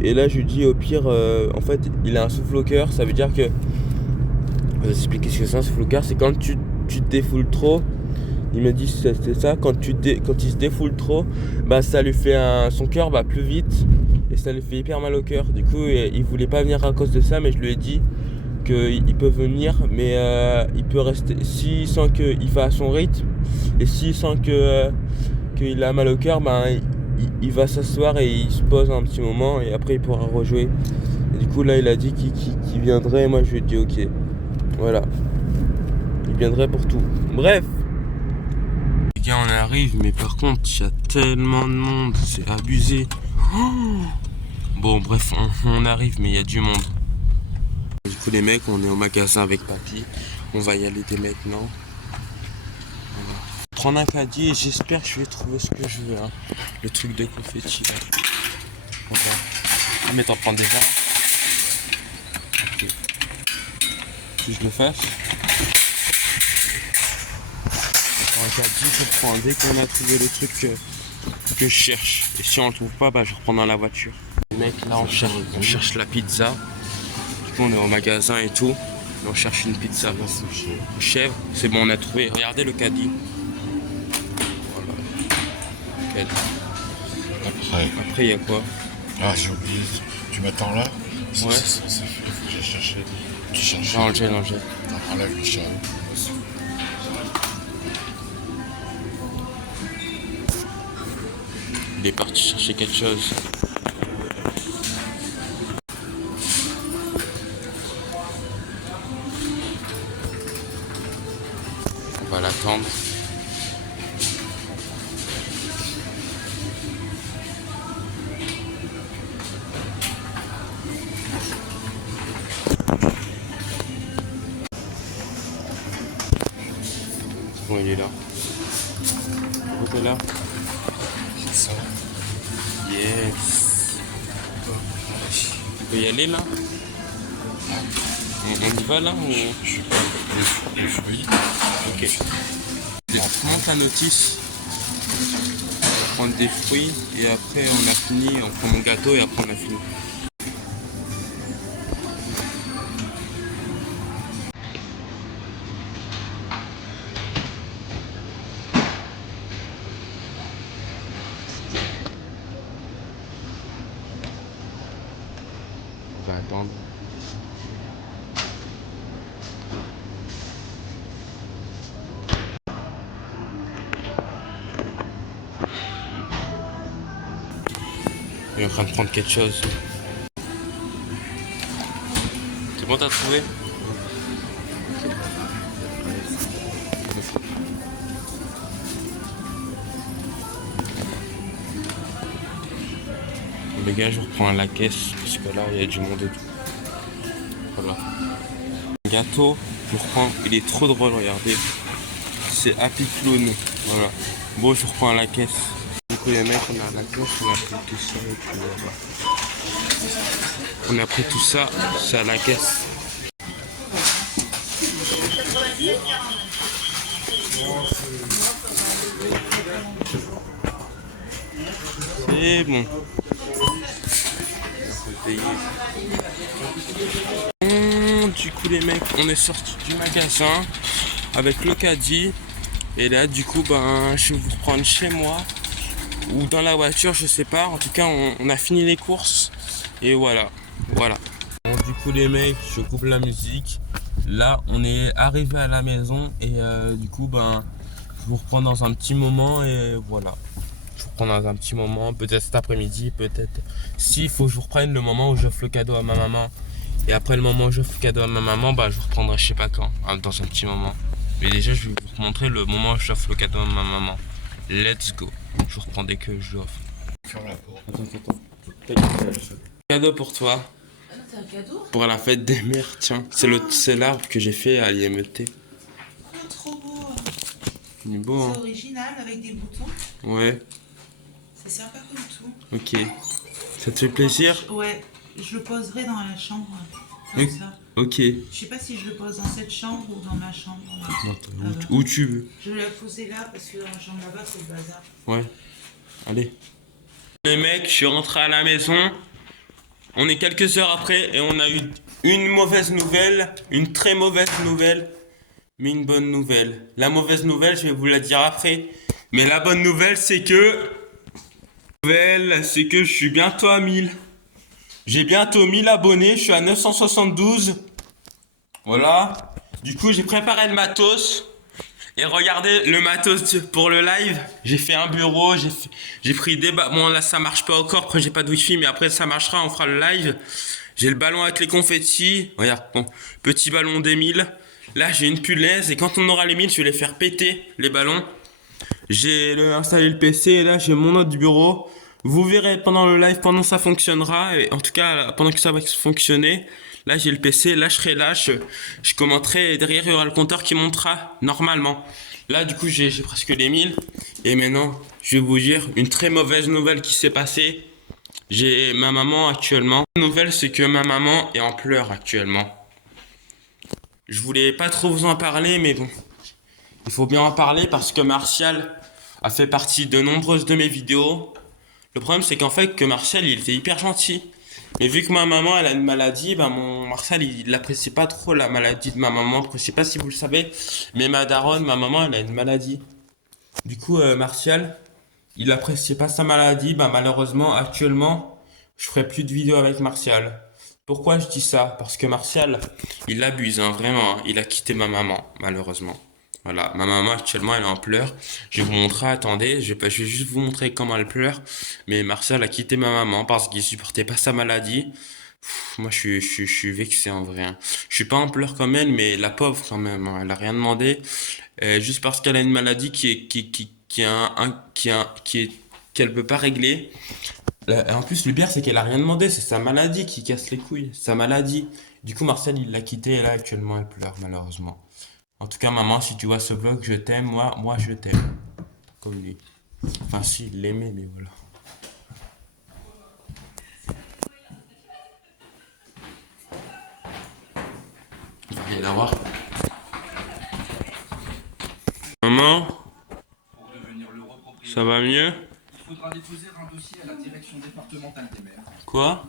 Et là je lui dis au pire, en fait il a un souffle au cœur. Ça veut dire que, je vais expliquer ce que c'est un souffle au cœur. C'est quand tu te défoules trop. Il me dit c'est ça, quand il se défoule trop, bah ça lui fait son cœur bat plus vite. Et ça lui fait hyper mal au cœur. Du coup il voulait pas venir à cause de ça, mais je lui ai dit qu'il peut venir, mais il peut rester s'il sent qu'il va à son rythme, et s'il sent qu'il a mal au cœur, ben il va s'asseoir et il se pose un petit moment et après il pourra rejouer. Et du coup là il a dit qu'il viendrait et moi je lui ai dit ok, voilà, il viendrait pour tout. Bref les gars, on arrive, mais par contre il y a tellement de monde, c'est abusé. Bon bref, on arrive, mais il y a du monde. Du coup les mecs, on est au magasin avec papy. On va y aller dès maintenant. Voilà. Prendre un caddie et j'espère que je vais trouver ce que je veux. Hein. Le truc de confetti là. Voilà. Ah mais t'en prends déjà. Ok. Si je le fais. Je prends un caddie, je prends dès qu'on a trouvé le truc que je cherche. Et si on le trouve pas, bah je reprends dans la voiture. Les mecs là on cherche la pizza. On est au magasin et tout, on cherche une pizza chèvre, c'est bon, on a trouvé. Regardez le caddie. Voilà. Okay. Après il y a quoi? Ah j'ai oublié, tu m'attends là? Ouais. C'est fait, il faut que j'ai cherché. Tu cherches. Non, j'ai. Enlève le chat. Il est parti chercher quelque chose. attendre. Bon, il est là. Où t'es là? C'est ça. Yes. On peut y aller là? On y va là ou... Les fruits. Ok. Prends ta notice. On va prendre des fruits et après on a fini. On prend mon gâteau et après on a fini. On va attendre. Il est en train de prendre quelque chose. C'est bon, t'as trouvé? Les gars, je reprends la caisse parce que là, il y a du monde et tout. Voilà. Le gâteau, je reprends. Il est trop drôle, regardez. C'est Happy Clown. Voilà. Bon, je reprends la caisse. Du coup, les mecs, on a la caisse, on a pris tout ça et puis voilà. On a pris tout ça, c'est à la caisse. C'est bon. Du coup les mecs, on est sorti du magasin avec le caddie. Et là du coup je vais vous reprendre chez moi ou dans la voiture, je sais pas. En tout cas on a fini les courses. Et voilà. Bon, du coup les mecs, je coupe la musique. Là on est arrivé à la maison. Et du coup je vous reprends dans un petit moment. Et voilà. Je vous reprends dans un petit moment, peut-être cet après-midi, peut-être. S'il faut que je vous reprenne le moment où j'offre le cadeau à ma maman. Et après le moment où j'offre le cadeau à ma maman, je vous reprendrai je sais pas quand, dans un petit moment. Mais déjà je vais vous montrer le moment où j'offre le cadeau à ma maman. Let's go. Je vous reprends dès que je l'offre. Ferme la porte. Attends. Cadeau pour toi. C'est un cadeau? Pour la fête des mères, tiens. C'est l'arbre que j'ai fait à l'IMT. Ah, trop beau. Il est beau, hein. C'est original avec des boutons. Ouais, C'est sympa comme tout. ok. Ça te fait plaisir? Ouais, je le poserai dans la chambre. Comme Ok. ça. Ok. Je sais pas si je le pose dans cette chambre ou dans ma chambre. Où tu veux. Je vais la poser là parce que dans la chambre là-bas c'est le bazar. Ouais. Allez. Les mecs, je suis rentré à la maison. On est quelques heures après et on a eu une mauvaise nouvelle, une très mauvaise nouvelle, mais une bonne nouvelle. La mauvaise nouvelle, je vais vous la dire après. Mais la bonne nouvelle, c'est que... je suis bientôt à 1000. J'ai bientôt 1000 abonnés, je suis à 972. Voilà. Du coup, j'ai préparé le matos. Et regardez le matos pour le live. J'ai fait un bureau, j'ai pris des bon là ça marche pas encore, après j'ai pas de wifi, mais après ça marchera, on fera le live. J'ai le ballon avec les confettis. Regarde, bon, petit ballon des 1000. Là j'ai une punaise et quand on aura les 1000, je vais les faire péter, les ballons. J'ai installé le PC et là j'ai mon autre bureau. Vous verrez pendant le live, pendant que ça fonctionnera, et en tout cas pendant que ça va fonctionner. Là j'ai le PC, là je serai là, je commenterai et derrière il y aura le compteur qui montera normalement. Là du coup j'ai presque les 1000 et maintenant je vais vous dire une très mauvaise nouvelle qui s'est passée. J'ai ma maman actuellement. La nouvelle c'est que ma maman est en pleurs actuellement. Je voulais pas trop vous en parler mais bon, il faut bien en parler parce que Martial a fait partie de nombreuses de mes vidéos. Le problème c'est qu'en fait que Martial il était hyper gentil. Mais vu que ma maman elle a une maladie, mon Martial il n'apprécie pas trop la maladie de ma maman. Je sais pas si vous le savez, mais ma daronne, ma maman elle a une maladie. Du coup Martial, il n'apprécie pas sa maladie. Malheureusement actuellement, je ferai plus de vidéos avec Martial. Pourquoi je dis ça? Parce que Martial, il abuse vraiment. Il a quitté ma maman malheureusement. Voilà, ma maman actuellement elle est en pleurs. Je vais vous montrer, attendez, je vais juste vous montrer comment elle pleure. Mais Martial a quitté ma maman parce qu'il supportait pas sa maladie. Moi, je suis vexé en vrai, hein. Je suis pas en pleurs comme elle, mais la pauvre quand même, hein. Elle a rien demandé. Juste parce qu'elle a une maladie qui a qui est, qu'elle peut pas régler. En plus, le pire, c'est qu'elle a rien demandé. C'est sa maladie qui casse les couilles. Sa maladie. Du coup, Marcel, il l'a quittée et là, actuellement, elle pleure, malheureusement. En tout cas, maman, si tu vois ce vlog, je t'aime. Moi, je t'aime. Comme lui. Enfin, si, il l'aimait, mais voilà. Viens la voir. Maman, ça va mieux? Il faudra déposer un dossier à la direction départementale des maires. Quoi?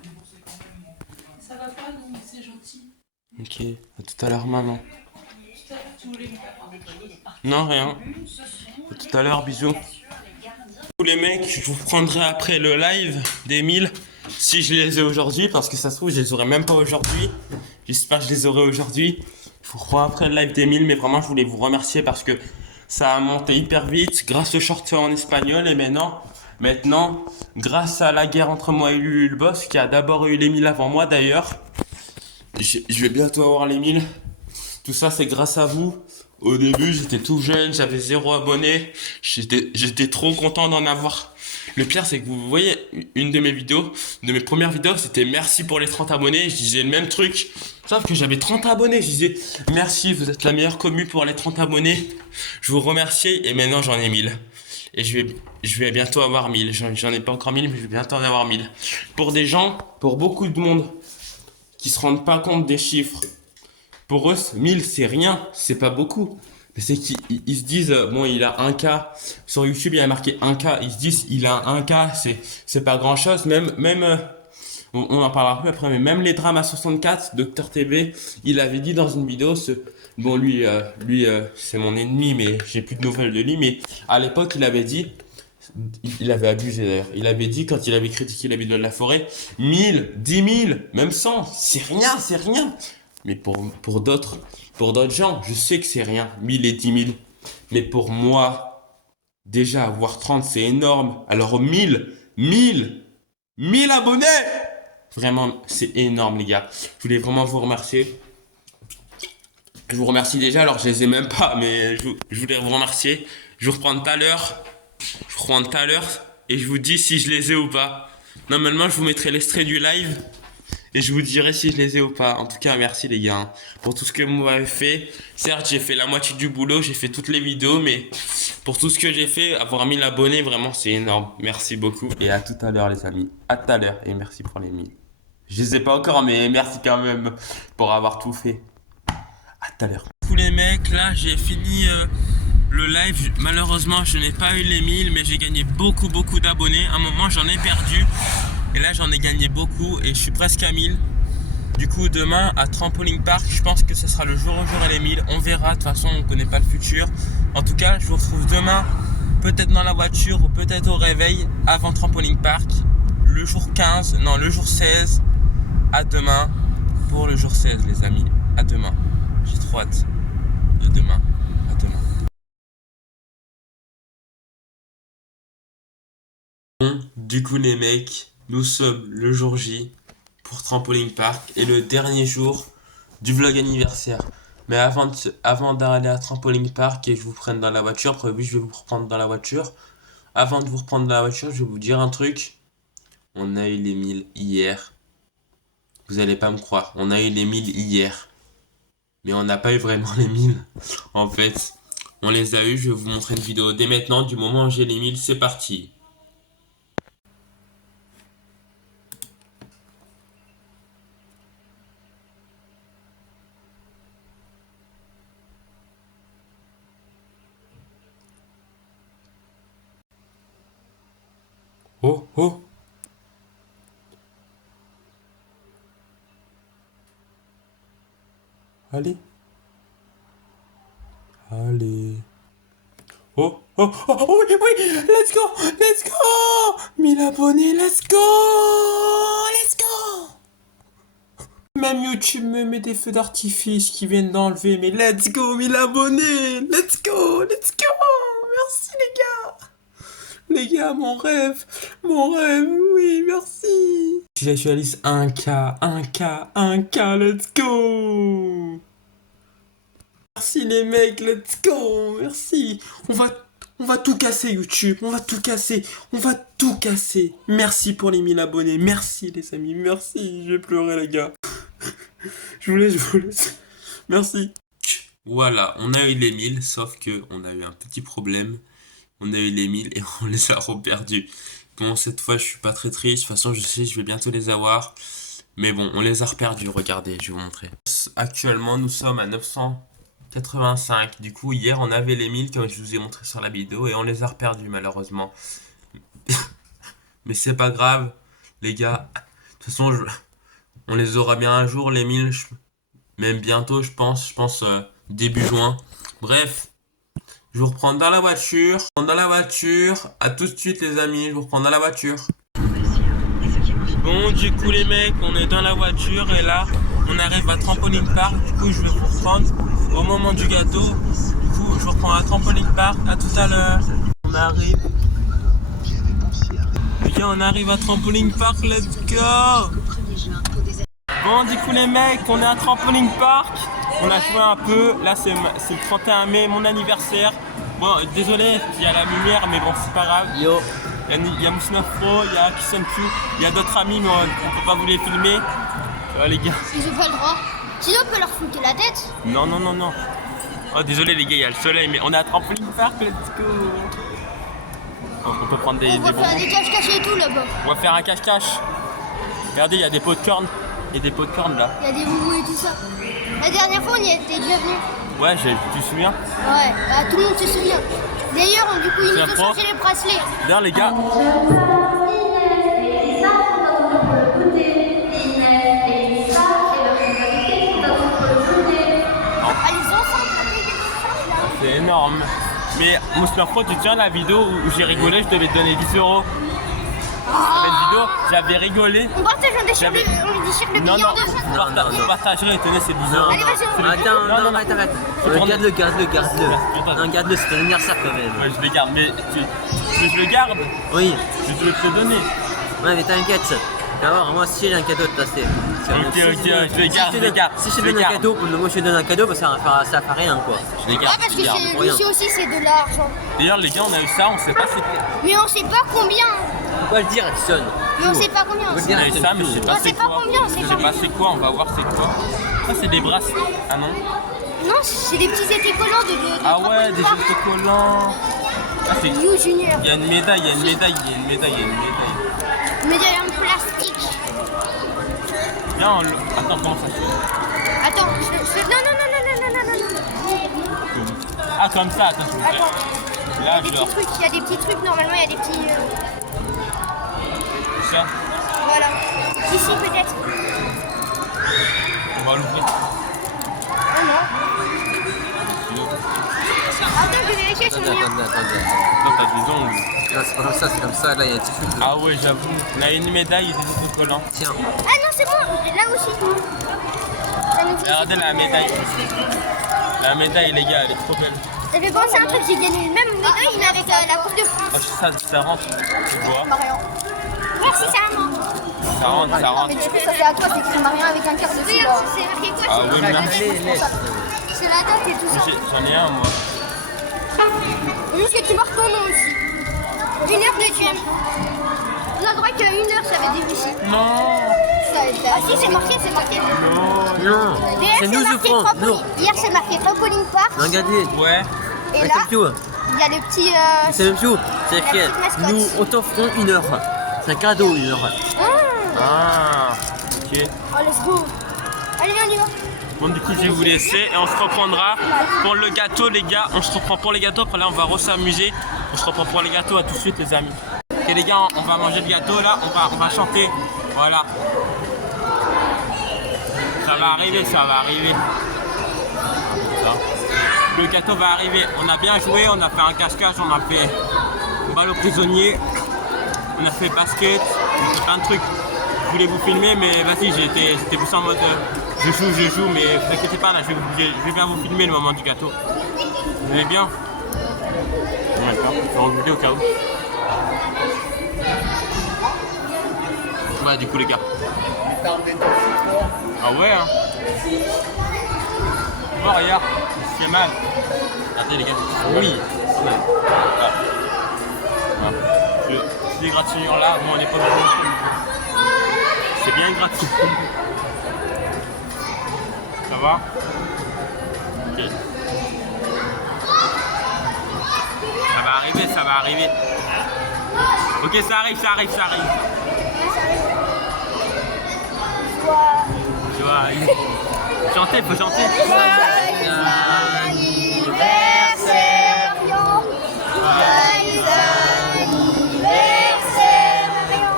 Ça va pas, non, c'est gentil. Ok, à tout à l'heure, maman. Tout à l'heure, tu voulais me faire Non, rien. À tout à l'heure, bisous. Tous les mecs, je vous prendrai après le live des 1000 si je les ai aujourd'hui, parce que ça se trouve, je les aurai même pas aujourd'hui. J'espère que je les aurai aujourd'hui. Je vous crois après le live des 1000, mais vraiment, je voulais vous remercier parce que ça a monté hyper vite grâce au short en espagnol. Et maintenant, grâce à la guerre entre moi et lui, le boss, qui a d'abord eu les 1000 avant moi d'ailleurs, je vais bientôt avoir les 1000. Tout ça, c'est grâce à vous. Au début, j'étais tout jeune, j'avais 0 abonnés. J'étais trop content d'en avoir. Le pire, c'est que vous voyez, une de mes premières vidéos, c'était merci pour les 30 abonnés. Je disais le même truc, sauf que j'avais 30 abonnés. Je disais merci, vous êtes la meilleure commu pour les 30 abonnés. Je vous remercie et maintenant j'en ai 1000. Et je vais bientôt avoir 1000. J'en ai pas encore 1000, mais je vais bientôt en avoir 1000. Pour beaucoup de monde qui se rendent pas compte des chiffres, pour eux, 1000 c'est rien, c'est pas beaucoup. Mais c'est qu'ils se disent, bon, il a 1K. Sur YouTube, il y a marqué 1K. Ils se disent, il a 1K, c'est pas grand chose. On en parlera plus après, mais même les drames à 64, Dr TV, il avait dit dans une vidéo, bon, lui, c'est mon ennemi, mais j'ai plus de nouvelles de lui. Mais à l'époque, il avait dit, il avait abusé d'ailleurs. Il avait dit, quand il avait critiqué la vidéo de la forêt, 1000, 10 000, même 100, c'est rien, c'est rien. Mais pour d'autres gens, je sais que c'est rien, 1000 et 10 000. Mais pour moi, déjà avoir 30, c'est énorme. Alors 1000 abonnés! Vraiment, c'est énorme, les gars. Je voulais vraiment vous remercier. Je vous remercie déjà, alors je les ai même pas, mais je voulais vous remercier. Je vous reprends tout à l'heure. Et je vous dis si je les ai ou pas. Normalement, je vous mettrai l'extrait du live. Et je vous dirai si je les ai ou pas. En tout cas, merci les gars pour tout ce que vous m'avez fait. Certes, j'ai fait la moitié du boulot, j'ai fait toutes les vidéos, mais pour tout ce que j'ai fait, avoir 1000 abonnés, vraiment, c'est énorme. Merci beaucoup. Et à tout à l'heure, les amis. À tout à l'heure. Et merci pour les 1000. Je les ai pas encore, mais merci quand même pour avoir tout fait. À tout à l'heure. Tous les mecs, là, j'ai fini le live. Malheureusement, je n'ai pas eu les 1000, mais j'ai gagné beaucoup d'abonnés. À un moment, j'en ai perdu. Et là, j'en ai gagné beaucoup et je suis presque à 1000. Du coup, demain, à Trampoline Park, je pense que ce sera le jour au jour et les 1000. On verra, de toute façon, on ne connaît pas le futur. En tout cas, je vous retrouve demain, peut-être dans la voiture ou peut-être au réveil, avant Trampoline Park. Le jour 16. À demain pour le jour 16, les amis. À demain. J'ai trop hâte. À demain. Bon, du coup, les mecs, nous sommes le jour J pour Trampoline Park et le dernier jour du vlog anniversaire. Mais avant d'aller à Trampoline Park et que je vous prenne dans la voiture, prévu je vais vous reprendre dans la voiture. Avant de vous reprendre dans la voiture, je vais vous dire un truc. On a eu les 1000 hier. Vous allez pas me croire, on a eu les 1000 hier. Mais on n'a pas eu vraiment les 1000. En fait, on les a eu, je vais vous montrer une vidéo dès maintenant. Du moment où j'ai les 1000, c'est parti. Oh, oh. Allez. Oh, oh, oh, oui, let's go 1000 abonnés, let's go. Même YouTube me met des feux d'artifice qui viennent d'enlever, mais let's go 1000 abonnés, let's go, merci les gars. Les gars, mon rêve, oui, merci. Tu visualises 1K, 1K, 1K, let's go! Merci les mecs, let's go! Merci! On va tout casser YouTube, on va tout casser, on va tout casser. Merci pour les 1000 abonnés, merci les amis, merci. Je vais pleurer les gars. Je vous laisse. Merci. Voilà, on a eu les 1000, sauf que on a eu un petit problème. On a eu les 1000 et on les a reperdus. Bon, cette fois, je suis pas très triste. De toute façon, je sais, je vais bientôt les avoir. Mais bon, on les a reperdus. Regardez, je vais vous montrer. Actuellement, nous sommes à 985. Du coup, hier, on avait les 1000, comme je vous ai montré sur la vidéo. Et on les a reperdus, malheureusement. Mais c'est pas grave, les gars. De toute façon, on les aura bien un jour, les 1000. Même bientôt, je pense. Je pense début juin. Bref. Je vous reprends dans la voiture. À tout de suite les amis, je vous reprends dans la voiture. Bon, du coup les mecs, on est dans la voiture et là, on arrive à Trampoline Park. Du coup, je vais vous reprendre au moment du gâteau. Du coup, je vous reprends à Trampoline Park. À tout à l'heure. On arrive. Les gars, on arrive à Trampoline Park. Let's go. Bon, du coup les mecs, on est à Trampoline Park. On a joué un peu, là c'est le 31 mai, mon anniversaire. Bon, désolé, il y a la lumière, mais bon, c'est pas grave. Yo. Il y a Moussina Pro, il y a Kisson Q, il y a d'autres amis, mais on peut pas vous les filmer. Les gars. Ils ont pas le droit. Sinon, on peut leur foutre la tête. Non. Oh, désolé les gars, il y a le soleil, mais on est à Trampoline Park, let's go. On peut prendre des On va faire des cache-cache et tout là-bas. On va faire un cache-cache. Regardez, il y a des pots de cornes. Il y a des pots de cornes là. Il y a des boubous et tout ça. La dernière fois, on y était déjà venu. Ouais, tu te souviens? Ouais, bah, tout le monde se souvient. D'ailleurs, du coup, ils nous ont changé les bracelets. D'ailleurs, les gars. C'est énorme. Mais Moussina Pro, tu te souviens de la vidéo où j'ai rigolé, je devais te donner 10 €. Cette vidéo, j'avais rigolé. On partage, on déchire le billet en deux. On partagerait, tenez, c'est 10 €. Allez, vas-y, Attends, arrête. Garde-le. Non, garde-le, c'est ton anniversaire quand même. Ouais, je le garde, mais je le garde. Oui. Je vais te le donner. Ouais, mais t'inquiète. Alors, moi aussi j'ai un cadeau de passer. Ok, je le garde. Si je te donne un cadeau, moi je te donne un cadeau, bah, ça fait rien quoi. Je le garde. Ouais, parce que ici aussi c'est de l'argent. D'ailleurs, les gars, on a eu ça, on sait pas c'était. Mais on sait pas combien. On va le dire, Edson. Mais on sait pas combien. On va le On dire, a eu ça, mais je sais pas On c'est sait pas quoi. combien, on sait Je sais pas c'est quoi, on va voir c'est quoi. Ça, c'est des bracelets. Ah non? Non, c'est des petits étés collants de Ah ouais, des autocollants. Ah, c'est. You Junior. Il y a une médaille. Médaille en plastique. Viens, attends, comment ça se fait? Attends, non. Ah, comme ça, attends, je vais faire. Là, genre. Il y a des petits trucs, normalement, il y a des petits. Ça, Voilà. Ici, peut-être. on va l'ouvrir. Oh non. Attends, je vais vérifier sur le mien. Attends. Non, t'as des ongles. Non, c'est pas comme ça, c'est comme ça, là il y a un petit truc. Ah ouais, j'avoue. On a une médaille et des autocollants. Tiens. Ah non, c'est bon, là aussi. Ça nous fait- Regardez la médaille. La médaille, les gars, elle est trop belle. Ça fait penser à un truc, j'ai gagné le même médaille, mais avec la Coupe de France. Ah, ça rentre, tu vois. Marion. Merci, c'est un nom. Ça rentre. Mais du coup, ça fait à toi, c'est écrit Marion avec un cœur dessus. C'est marqué quoi? Ah ouais, merci. C'est la date et tout ça. J'en ai un, moi. Juste que tu marques ton nom aussi. 1h de GM. On a droit qu'à 1h, ça avait des ici. Non. Ah si, c'est marqué. Non, Hier, c'est nous marqué je prends. trampoline. Hier, c'est marqué Trampoline Park. Regardez. Ouais. Et Ouais, là, c'est tout. il y a le petit... C'est même tout. C'est écrit. petite mascotte. Nous, on t'offrons 1 heure. C'est un cadeau, 1 heure. Ah. Ok. Oh, let's go. Allez, on y va. Bon, du coup, je vais vous laisser et on se reprendra pour le gâteau, les gars. On se reprend pour les gâteaux. Après là, on va s'amuser. On se reprend pour les gâteaux. À tout de suite, les amis. Ok, les gars, on va manger le gâteau là. On va chanter. Voilà. Ça va arriver. Ça. Le gâteau va arriver. On a bien joué. On a fait un cache-cache. On a fait balle aux prisonniers. On a fait basket. On a fait plein de trucs. Je voulais vous filmer, mais vas-y, j'étais plus en mode je joue, mais vous inquiétez pas, là, je vais bien vous filmer le moment du gâteau. Vous allez bien? D'accord, je vais regarder au cas où. Ouais, du coup, les gars. Ah ouais, hein. Oh, regarde, c'est mal. Regardez, les gars. Oui. Ouais. Voilà. Ces égratignures là, bon, on n'est pas dans le... C'est bien gratuit. Ça va? Ok. Ça va arriver, ça va arriver. Ok, ça arrive, ça arrive, ça arrive. Joyeux. Chanter, faut chanter. Joyeux anniversaire, Marion. Joyeux anniversaire, Marion.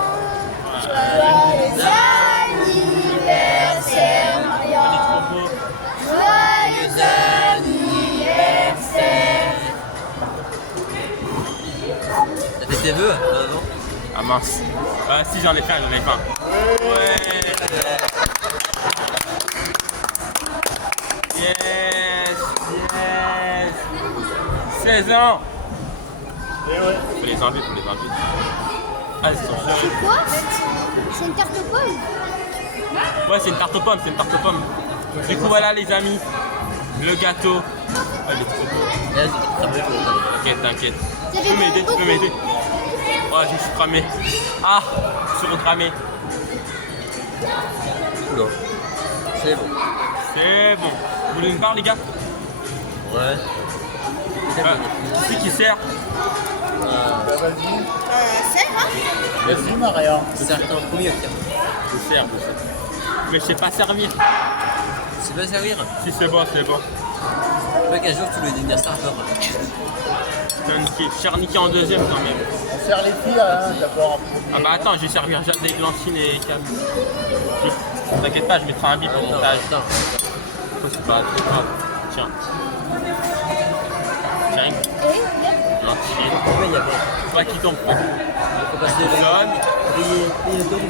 Joyeux anniversaire, Marion. Joyeux anniversaire. T'as fait tes vœux avant? Ah mince. Si, j'en ai fait un, j'en ai fait un. Ouais. Yes, yes. 16 ans. Faut les enlever, faut les enlever. Ah, ils sont chers. C'est quoi? C'est une tarte aux pommes? Ouais, c'est une tarte aux pommes, c'est une tarte aux pommes. Du coup, voilà les amis, le gâteau. Ah, il est trop beau. T'inquiète, t'inquiète. Tu peux m'aider, tu peux m'aider. Ouais, je suis cramé. Ah, je suis recramé. Oula. C'est bon. C'est bon. Vous voulez une part, les gars? Ouais. Qui c'est qui sert? C'est hein? Vas-y, Maria. C'est un premier, tiens. Je sers, je sers. Mais je sais pas servir. Tu sais pas servir? Si, c'est bon, c'est bon. Pas qu'un jour tu veux devenir serveur. Charniqué en deuxième quand même. On sert les filles, hein, d'abord. Ah bah attends, je vais servir Jade, Glantine et Camille. T'inquiète pas, je mettrai un bip au montage. C'est pas grave. Tiens. Tiens. Glantine. Toi qui tombe. Faut passer le dos.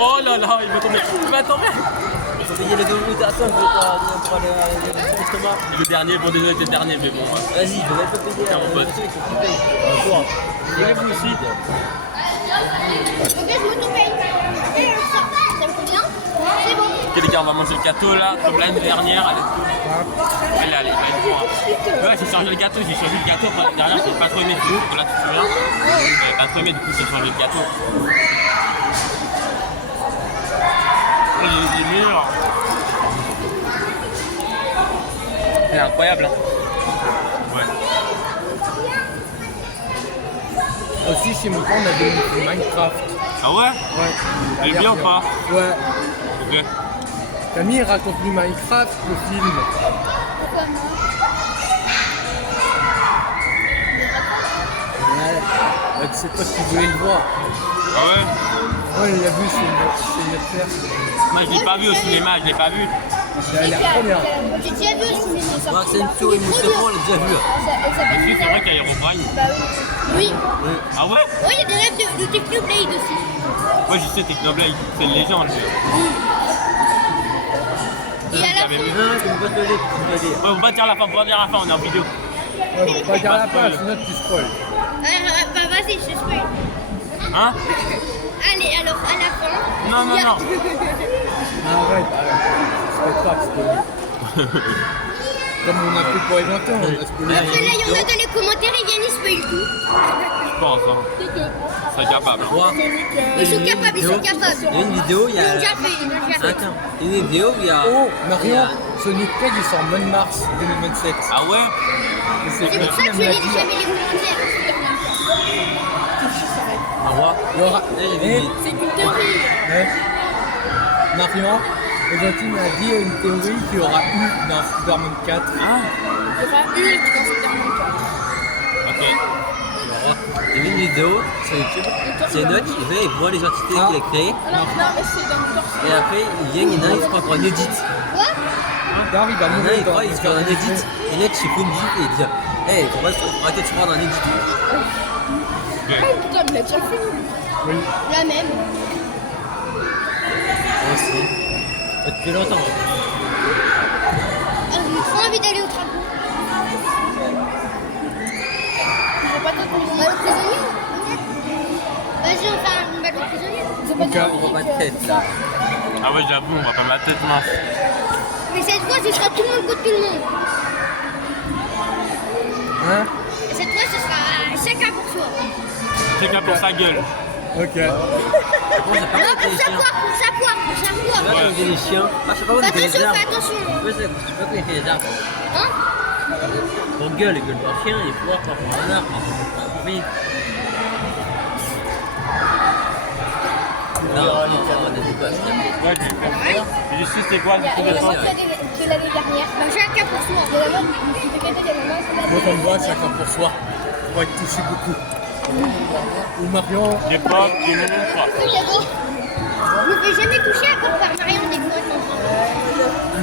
Oh là là, il va tomber. Il va tomber. Faut payer les deux routes. Attends, je vais pas pour aller à l'estomac. Le dernier, bon désolé, t'es le dernier, mais bon. Vas-y, je vais pas payer. Tiens, mon pote. Bonjour. Et vous aussi. Ok, je me tout paye. Et ça me convient? C'est bon. Ok les gars, on va manger le gâteau là, comme l'année dernière. Allez, allez, allez. Ouais, j'ai changé le gâteau, j'ai changé le gâteau. L'année dernière, j'ai pas trop aimé. Là, tu te souviens? J'avais pas trop aimé, du coup, j'ai changé le gâteau. Il est meilleur. C'est incroyable, hein. Ouais. Aussi, chez mon père, on avait une Minecraft. Ah ouais? Ouais. Elle est bien ou pas? Ouais. Ok. Camille raconte lui Minecraft, le film. Pourquoi non? Ouais. C'est toi qui voulais le voir. Ah ouais? Ouais, il l'a vu, c'est notre père. Moi, je l'ai pas vu au cinéma, je l'ai pas vu. Il a l'air trop bien. J'ai déjà vu au cinéma. Moi, c'est une souris, mon second, on l'a déjà vu. Est-ce que c'est vrai qu'il y a Herobrine? Bah oui. Oui. Ah ouais? Oui, il y a des rêves de Technoblade aussi. Moi, je sais Technoblade, c'est une légende. Et à la fin, Ouais, on va pas dire la fin, on va dire la fin, on est en vidéo. Ouais, faut pas dire la fin, sinon tu spoil. bah vas-y, je spoil. Hein? Allez, alors à la fin. Non, non, non. Arrête, c'est pas spoil. Comme on a fait pour les 20 ans, on a spoilé. Après là, il y en a dans les commentaires, ils viennent, ils spoilent tout. Je pense, hein. Ils sont capables. Ils sont capables, ils sont capables. Il y a une vidéo, il y Ils l'ont a. déjà fait, ils l'ont déjà fait. Attends, il y a une vidéo où il y a. Oh, Marion, Sonic Tag il sort en mars 2027. Ah ouais? Et C'est pour ça que je lis jamais les commentaires. Au revoir. Il y aura. C'est une théorie. Ouais. Marion, Eugentine a dit une théorie qu'il y aura Hulk dans Superman 4. Ah. Il y aura Hulk dans Superman 4. Ok. Il y avait une vidéo sur YouTube, c'est Enoch, il va, il voit les entités qu'il a créées, Non, mais c'est dans le torse. et après il vient, il y en a un, il se prend pour un edit. Quoi? Dar, il va Il y en a un, mourir il dans croit, il se fait un edit, et Enoch, il fait une visite et il dit hey, faut pas arrêter de se prendre un edit. Putain, il l'a déjà fait. Oui. La même. Moi aussi. Ça fait longtemps. J'ai trop envie d'aller au train. Tu veux pas te prendre le prisonnier? Vas-y, on fait un battle Ils ont On voit pas de tête là. Ah ouais, j'avoue, on voit pas ma tête mince. Mais cette fois, ce sera tout le monde contre tout le monde. Hein? Et cette fois, ce sera chacun pour soi. Chacun pour sa gueule. Ok. Bon, c'est pas Non, mal pour les sa chiens. poire, pour sa poire, pour sa Tu poire. vois, comme des chiens. Ah, je sais pas où on était les Attention, arbres. fais attention. Ouais, c'est pas qu'on était les arbres. Hein? Pour gueule d'un chien, et pouvoir pour un arbre. Oui. Non, on n'était pas. Ouais, du coup, c'était quoi du coup de temps? De l'année dernière. Bah, chacun pour soi. De la mode, de gâter de la mode. Moi, comme moi, chacun pour soi. On va être touché beaucoup. Ou Marion. Des pommes, des melons, quoi. Je me fais jamais toucher à part par Marion des fois.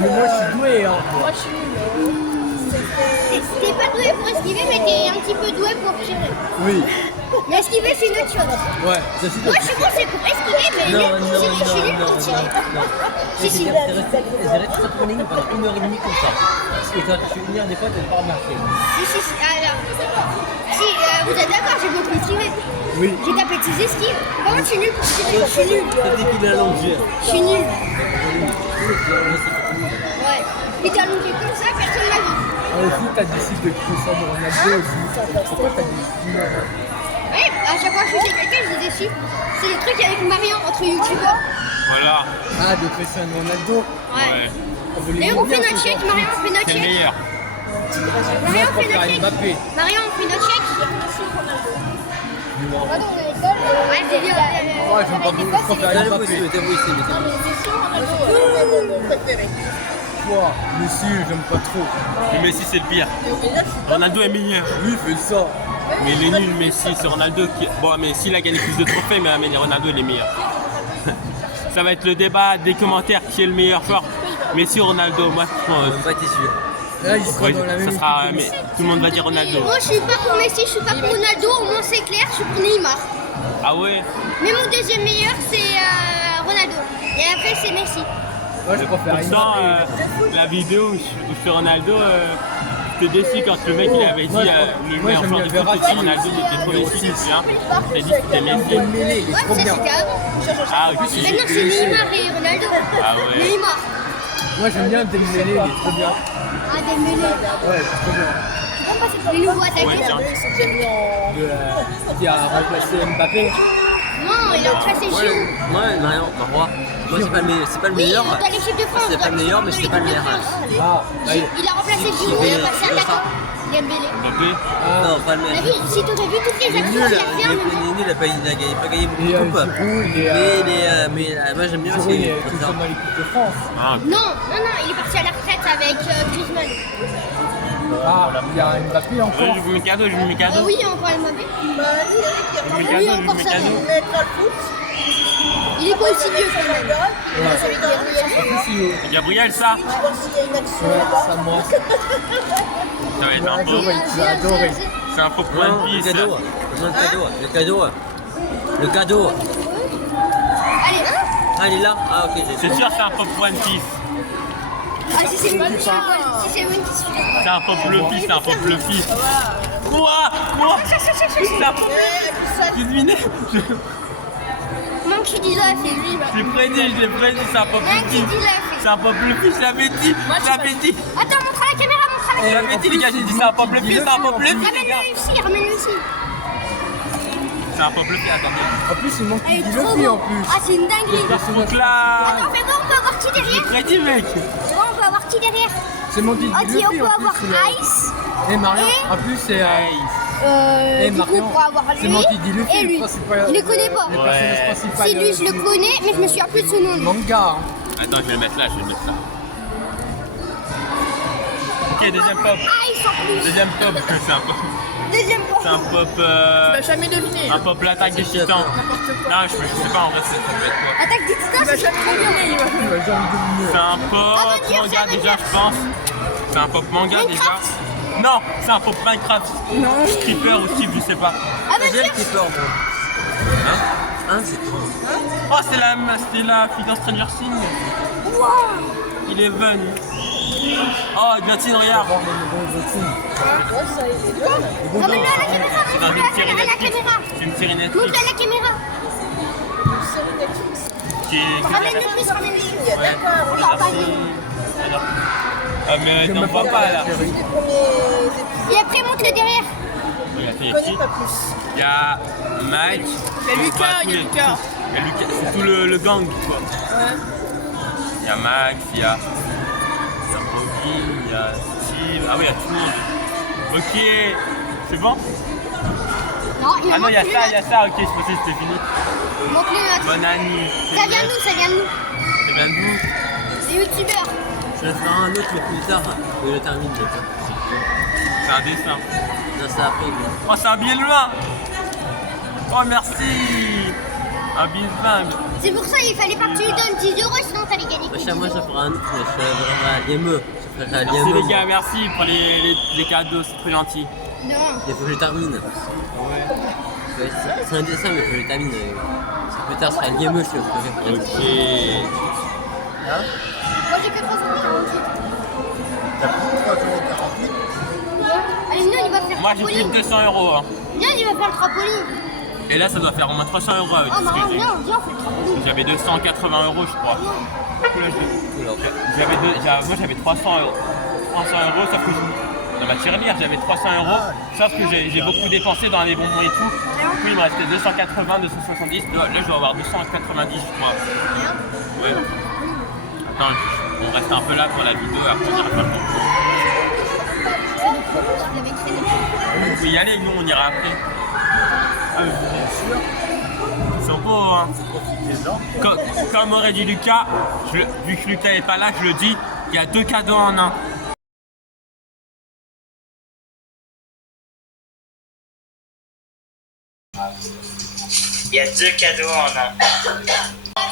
Mais moi, je suis doué, hein. Moi, je suis nulle. T'es pas doué pour esquiver, mais t'es un petit peu doué pour tirer. Oui. Mais esquiver, c'est une autre chose. Ouais, ça c'est Moi, je suis bon, c'est pour esquiver, mais Non, nul pour tirer. Je suis nul pour tirer. Si, si. J'ai resté sur ton ligne pendant 1h30 comme ça. Et quand tu fais 1h, des fois, tu n'as pas remarqué. Si. Alors, si, vous êtes d'accord, j'ai beaucoup esquivé. Oui. J'ai tapé tes esquives. Par contre, je suis nul pour tirer. Je suis nul. C'était qu'il a allongé. Je suis nul. Ouais. Il t'a allongé comme ça, personne l'a vu. Aussi, t'as des sites de Cristiano Ronaldo aussi. Pourquoi t'as des sites? Ouais, à chaque fois que je suis chez quelqu'un, je dis dessus. C'est des trucs avec Marion entre youtubeurs. Voilà. Ah, de Cristiano Ronaldo. Ouais. On veut les D'ailleurs, on fait bien, notre ces chèque, gens. Marion, on fait notre C'est le chèque. meilleur. Marion, on Moi, fait je notre préfère chèque. Mbappé. Marion, on fait notre chèque. Ouais, c'est bien. Ouais, j'aime pas beaucoup. Je préfère T'as Mbappé. Quoi? Messi, j'aime pas trop. Mais Messi, c'est le pire. Ronaldo est meilleur. Lui, il fait ça. Mais il est nul, Messi. C'est Ronaldo qui. Bon, mais s'il a gagné plus de trophées, mais Ronaldo, il est meilleur. Ça va être le débat des commentaires qui est le meilleur joueur. Messi ou Ronaldo. Moi, je pense. Même pas été sûr. Là, il sera Ouais, dans la ça même sera. équipe. Mais tout le monde va dire Ronaldo. Moi, je suis pas pour Messi, je suis pas pour Ronaldo. Au moins, c'est clair, je suis pour Neymar. Ah ouais? Mais mon deuxième meilleur, c'est Ronaldo. Et après, c'est Messi. Moi, je préfère Pourtant, Mbappé. la vidéo où je fais Ronaldo, j'étais déçu quand le mec il avait dit Moi, le moi, meilleur j'aime joueur du bien foot c'était Verratti. Ronaldo, il était trop déçu, tu te souviens? J'ai dit que c'était Messi. Dembélé, il est Ouais, trop mais ça, bien. c'était avant. Ah oui. Maintenant, c'est Neymar et Ronaldo. Ah ouais. Neymar. Moi, j'aime bien Dembélé, il est trop bien. Ah, Dembélé. Ouais, c'est trop bien. Les nouveaux Ouais, attaquants. Qui a remplacé Mbappé. Non, il a remplacé Giroud. Ouais, non, Marois. Moi, c'est pas le Oui, meilleur. dans l'équipe de France. C'est pas le meilleur, mais c'est pas le meilleur. Ah, bah, Il a remplacé Giroud, il a passé attaquant. Dembélé. Mbappé. Non, pas le T'as meilleur. vu, si t'aurais vu toutes les Il est actions nul, qu'il a fait en même temps. il a pas gagné beaucoup et de coupes. Giroud, Mais moi j'aime bien Giroud, aussi. il est tout le temps dans l'équipe de France. Ah, Non, il est parti à la retraite avec Griezmann. Ah, il y a Mbappé je encore. vous mets cadeau, je vous mets cadeau. Oui, encore Mbappé. Je vous mets Oui, cadeau, je encore vous mets ça. cadeau. Il est pas aussi vieux quand même. En plus, il Gabriel, ça? ça moi. Ça va être Tu vas un peu. adorer, tu vas adorer. C'est un faux point Non, de le piste. cadeau. Le cadeau. Allez, Ah, il est là? Ah, ok. C'est sûr, c'est un faux point de piste. ah, si c'est moi qui suis si c'est moi qui suis C'est un faux bluffy, c'est un faux bluffy. Quoi? C'est un faux bluffy. J'ai deviné. Mon qui dit là, c'est lui. Je l'ai prédit, c'est un faux Mon qui bluffy. dit là, c'est. C'est un faux bluffy, je l'avais dit. Attends, montre à la caméra, montre à la Je caméra. l'avais dit, les gars, j'ai dit c'est un faux bluffy, c'est un faux bluffy, les gars. Ramène-le ici, ramène-le ici. C'est un faux bluffy, attendez. En plus, il manque Elle est du trop Luffy en beau. plus. Ah, c'est une dinguerie. Donc là, Attends, fais voir, on peut avoir qui j'ai derrière? prédit, mec. Fais voir, on peut avoir qui derrière? C'est mon dit On dit, on Luffy peut en avoir plus. Ice. Et Marion, Et- en plus, c'est. Du coup, Marion, on pourra avoir c'est lui mon dit Luffy, et lui. le principal. Je le connais pas. Le personnage principal. C'est lui, je le connais, mais je me souviens plus de son nom. lui. Manga. Hein. Attends, je vais le mettre là, je vais le mettre là. Ok, deuxième pop. Ice en plus. Deuxième pop, c'est un pop. Deuxième C'est point. un pop. Jamais deviné. Un pop l'attaque des titans. Non, je sais pas en vrai, ça peut être quoi. Attaque des titans, c'est trop bien. Il va jamais deviner. C'est un pop Avengers, manga Avengers. déjà, je pense. C'est un pop manga déjà. Non, c'est un pop Minecraft. Non. Creeper ou Steve, je sais pas. J'ai le Avengers. keeper, moi. Hein, c'est trop. Oh, c'est la fille dans Stranger Things. Il est Eleven. Oh, Gatine, regarde. Ramène-le à la caméra, C'est dans une série ramène-le à la Netflix. caméra. C'est une série Netflix. Montre-le à la caméra. série Netflix. Ramène-le plus, ramène-le plus. D'accord, On parle pas de Ah mais n'en vois pas là. les premiers épisodes. Et après, monte-le derrière. Il y a Je connais pas plus. Il y a Mike. Il y a Lucas, il y a Lucas. Il y a Lucas, c'est tout le gang quoi. Ouais. Il y a Max, il y a Robin, il y a Steve. Ah oui, il y a tout le monde. Ok, c'est bon? Non, il Ah non, il y a manque ça, il y a ça. Ok, je pensais que c'était fini. Monte-le là. Bonne année. Ça vient de nous, ça vient de nous. Ça vient de vous? Les youtubeurs. Je vais faire un autre mais plus tard. Je le termine. C'est un dessin. Non, c'est après. Oh, c'est un billet de vin. Oh, merci. Un billet de vin. C'est pour ça il fallait pas que tu lui donnes 10 euros, sinon t'allais gagner. Moi, je ferai un autre, mais je ferai vraiment un liemeux. Je ferai un Merci liemeux. les gars, merci pour les cadeaux, c'est très gentil. Non. Il faut que je termine. Ouais, c'est un dessin, mais il faut que je termine. Plus tard, ce sera un liemeux, je te ferai. Ok. Moi j'ai que 3,48 €. Allez, viens, il va faire Moi j'ai plus de trampoline. 200 euros. Hein. Viens, il va faire le trampoline. Et là ça doit faire au moins 300 euros avec Oh, tout ce marrant, que j'ai. viens, viens, on fait le trampoline. J'avais 280 euros je crois. Non. Moi j'avais 300 euros. 300 euros sauf que dans ma tirelire j'avais 300 euros. Sauf que j'ai beaucoup dépensé dans les bonbons et tout. Du coup il me restait 280, 270. Là je dois avoir 290 je crois. Ouais. Attends, on reste un peu là pour la vidéo après on ira faire le concours. Vous pouvez y aller, nous on ira après. Ah, bien sûr. Ils sont beaux, hein. Comme aurait dit Lucas, vu que Lucas n'est pas là, je le dis, il y a 2 cadeaux en un. Il y a 2 cadeaux en un.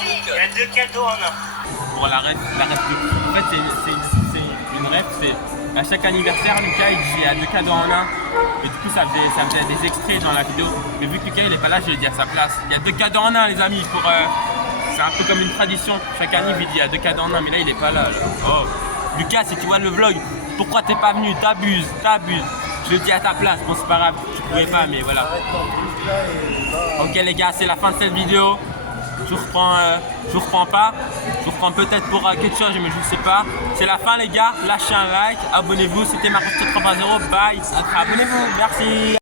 Il y a 2 cadeaux en un. Pour la ref, en fait c'est une ref, c'est à chaque anniversaire Lucas il dit il y a 2 cadeaux en un. Et du coup ça faisait des extraits dans la vidéo. Mais vu que Lucas il est pas là, je l'ai dit à sa place. Il y a 2 cadeaux en un les amis pour c'est un peu comme une tradition. Chaque année il dit il y a 2 cadeaux en un, mais là il est pas là. Oh. Lucas, si tu vois le vlog, pourquoi t'es pas venu? T'abuses. Je le dis à ta place, bon c'est pas grave, tu pouvais pas mais voilà. Ok les gars, c'est la fin de cette vidéo. Je reprends pas. Je reprends peut-être pour quelque chose, mais je sais pas. C'est la fin les gars. Lâchez un like, abonnez-vous. C'était Marcos 3.0. Bye. Abonnez-vous. Merci.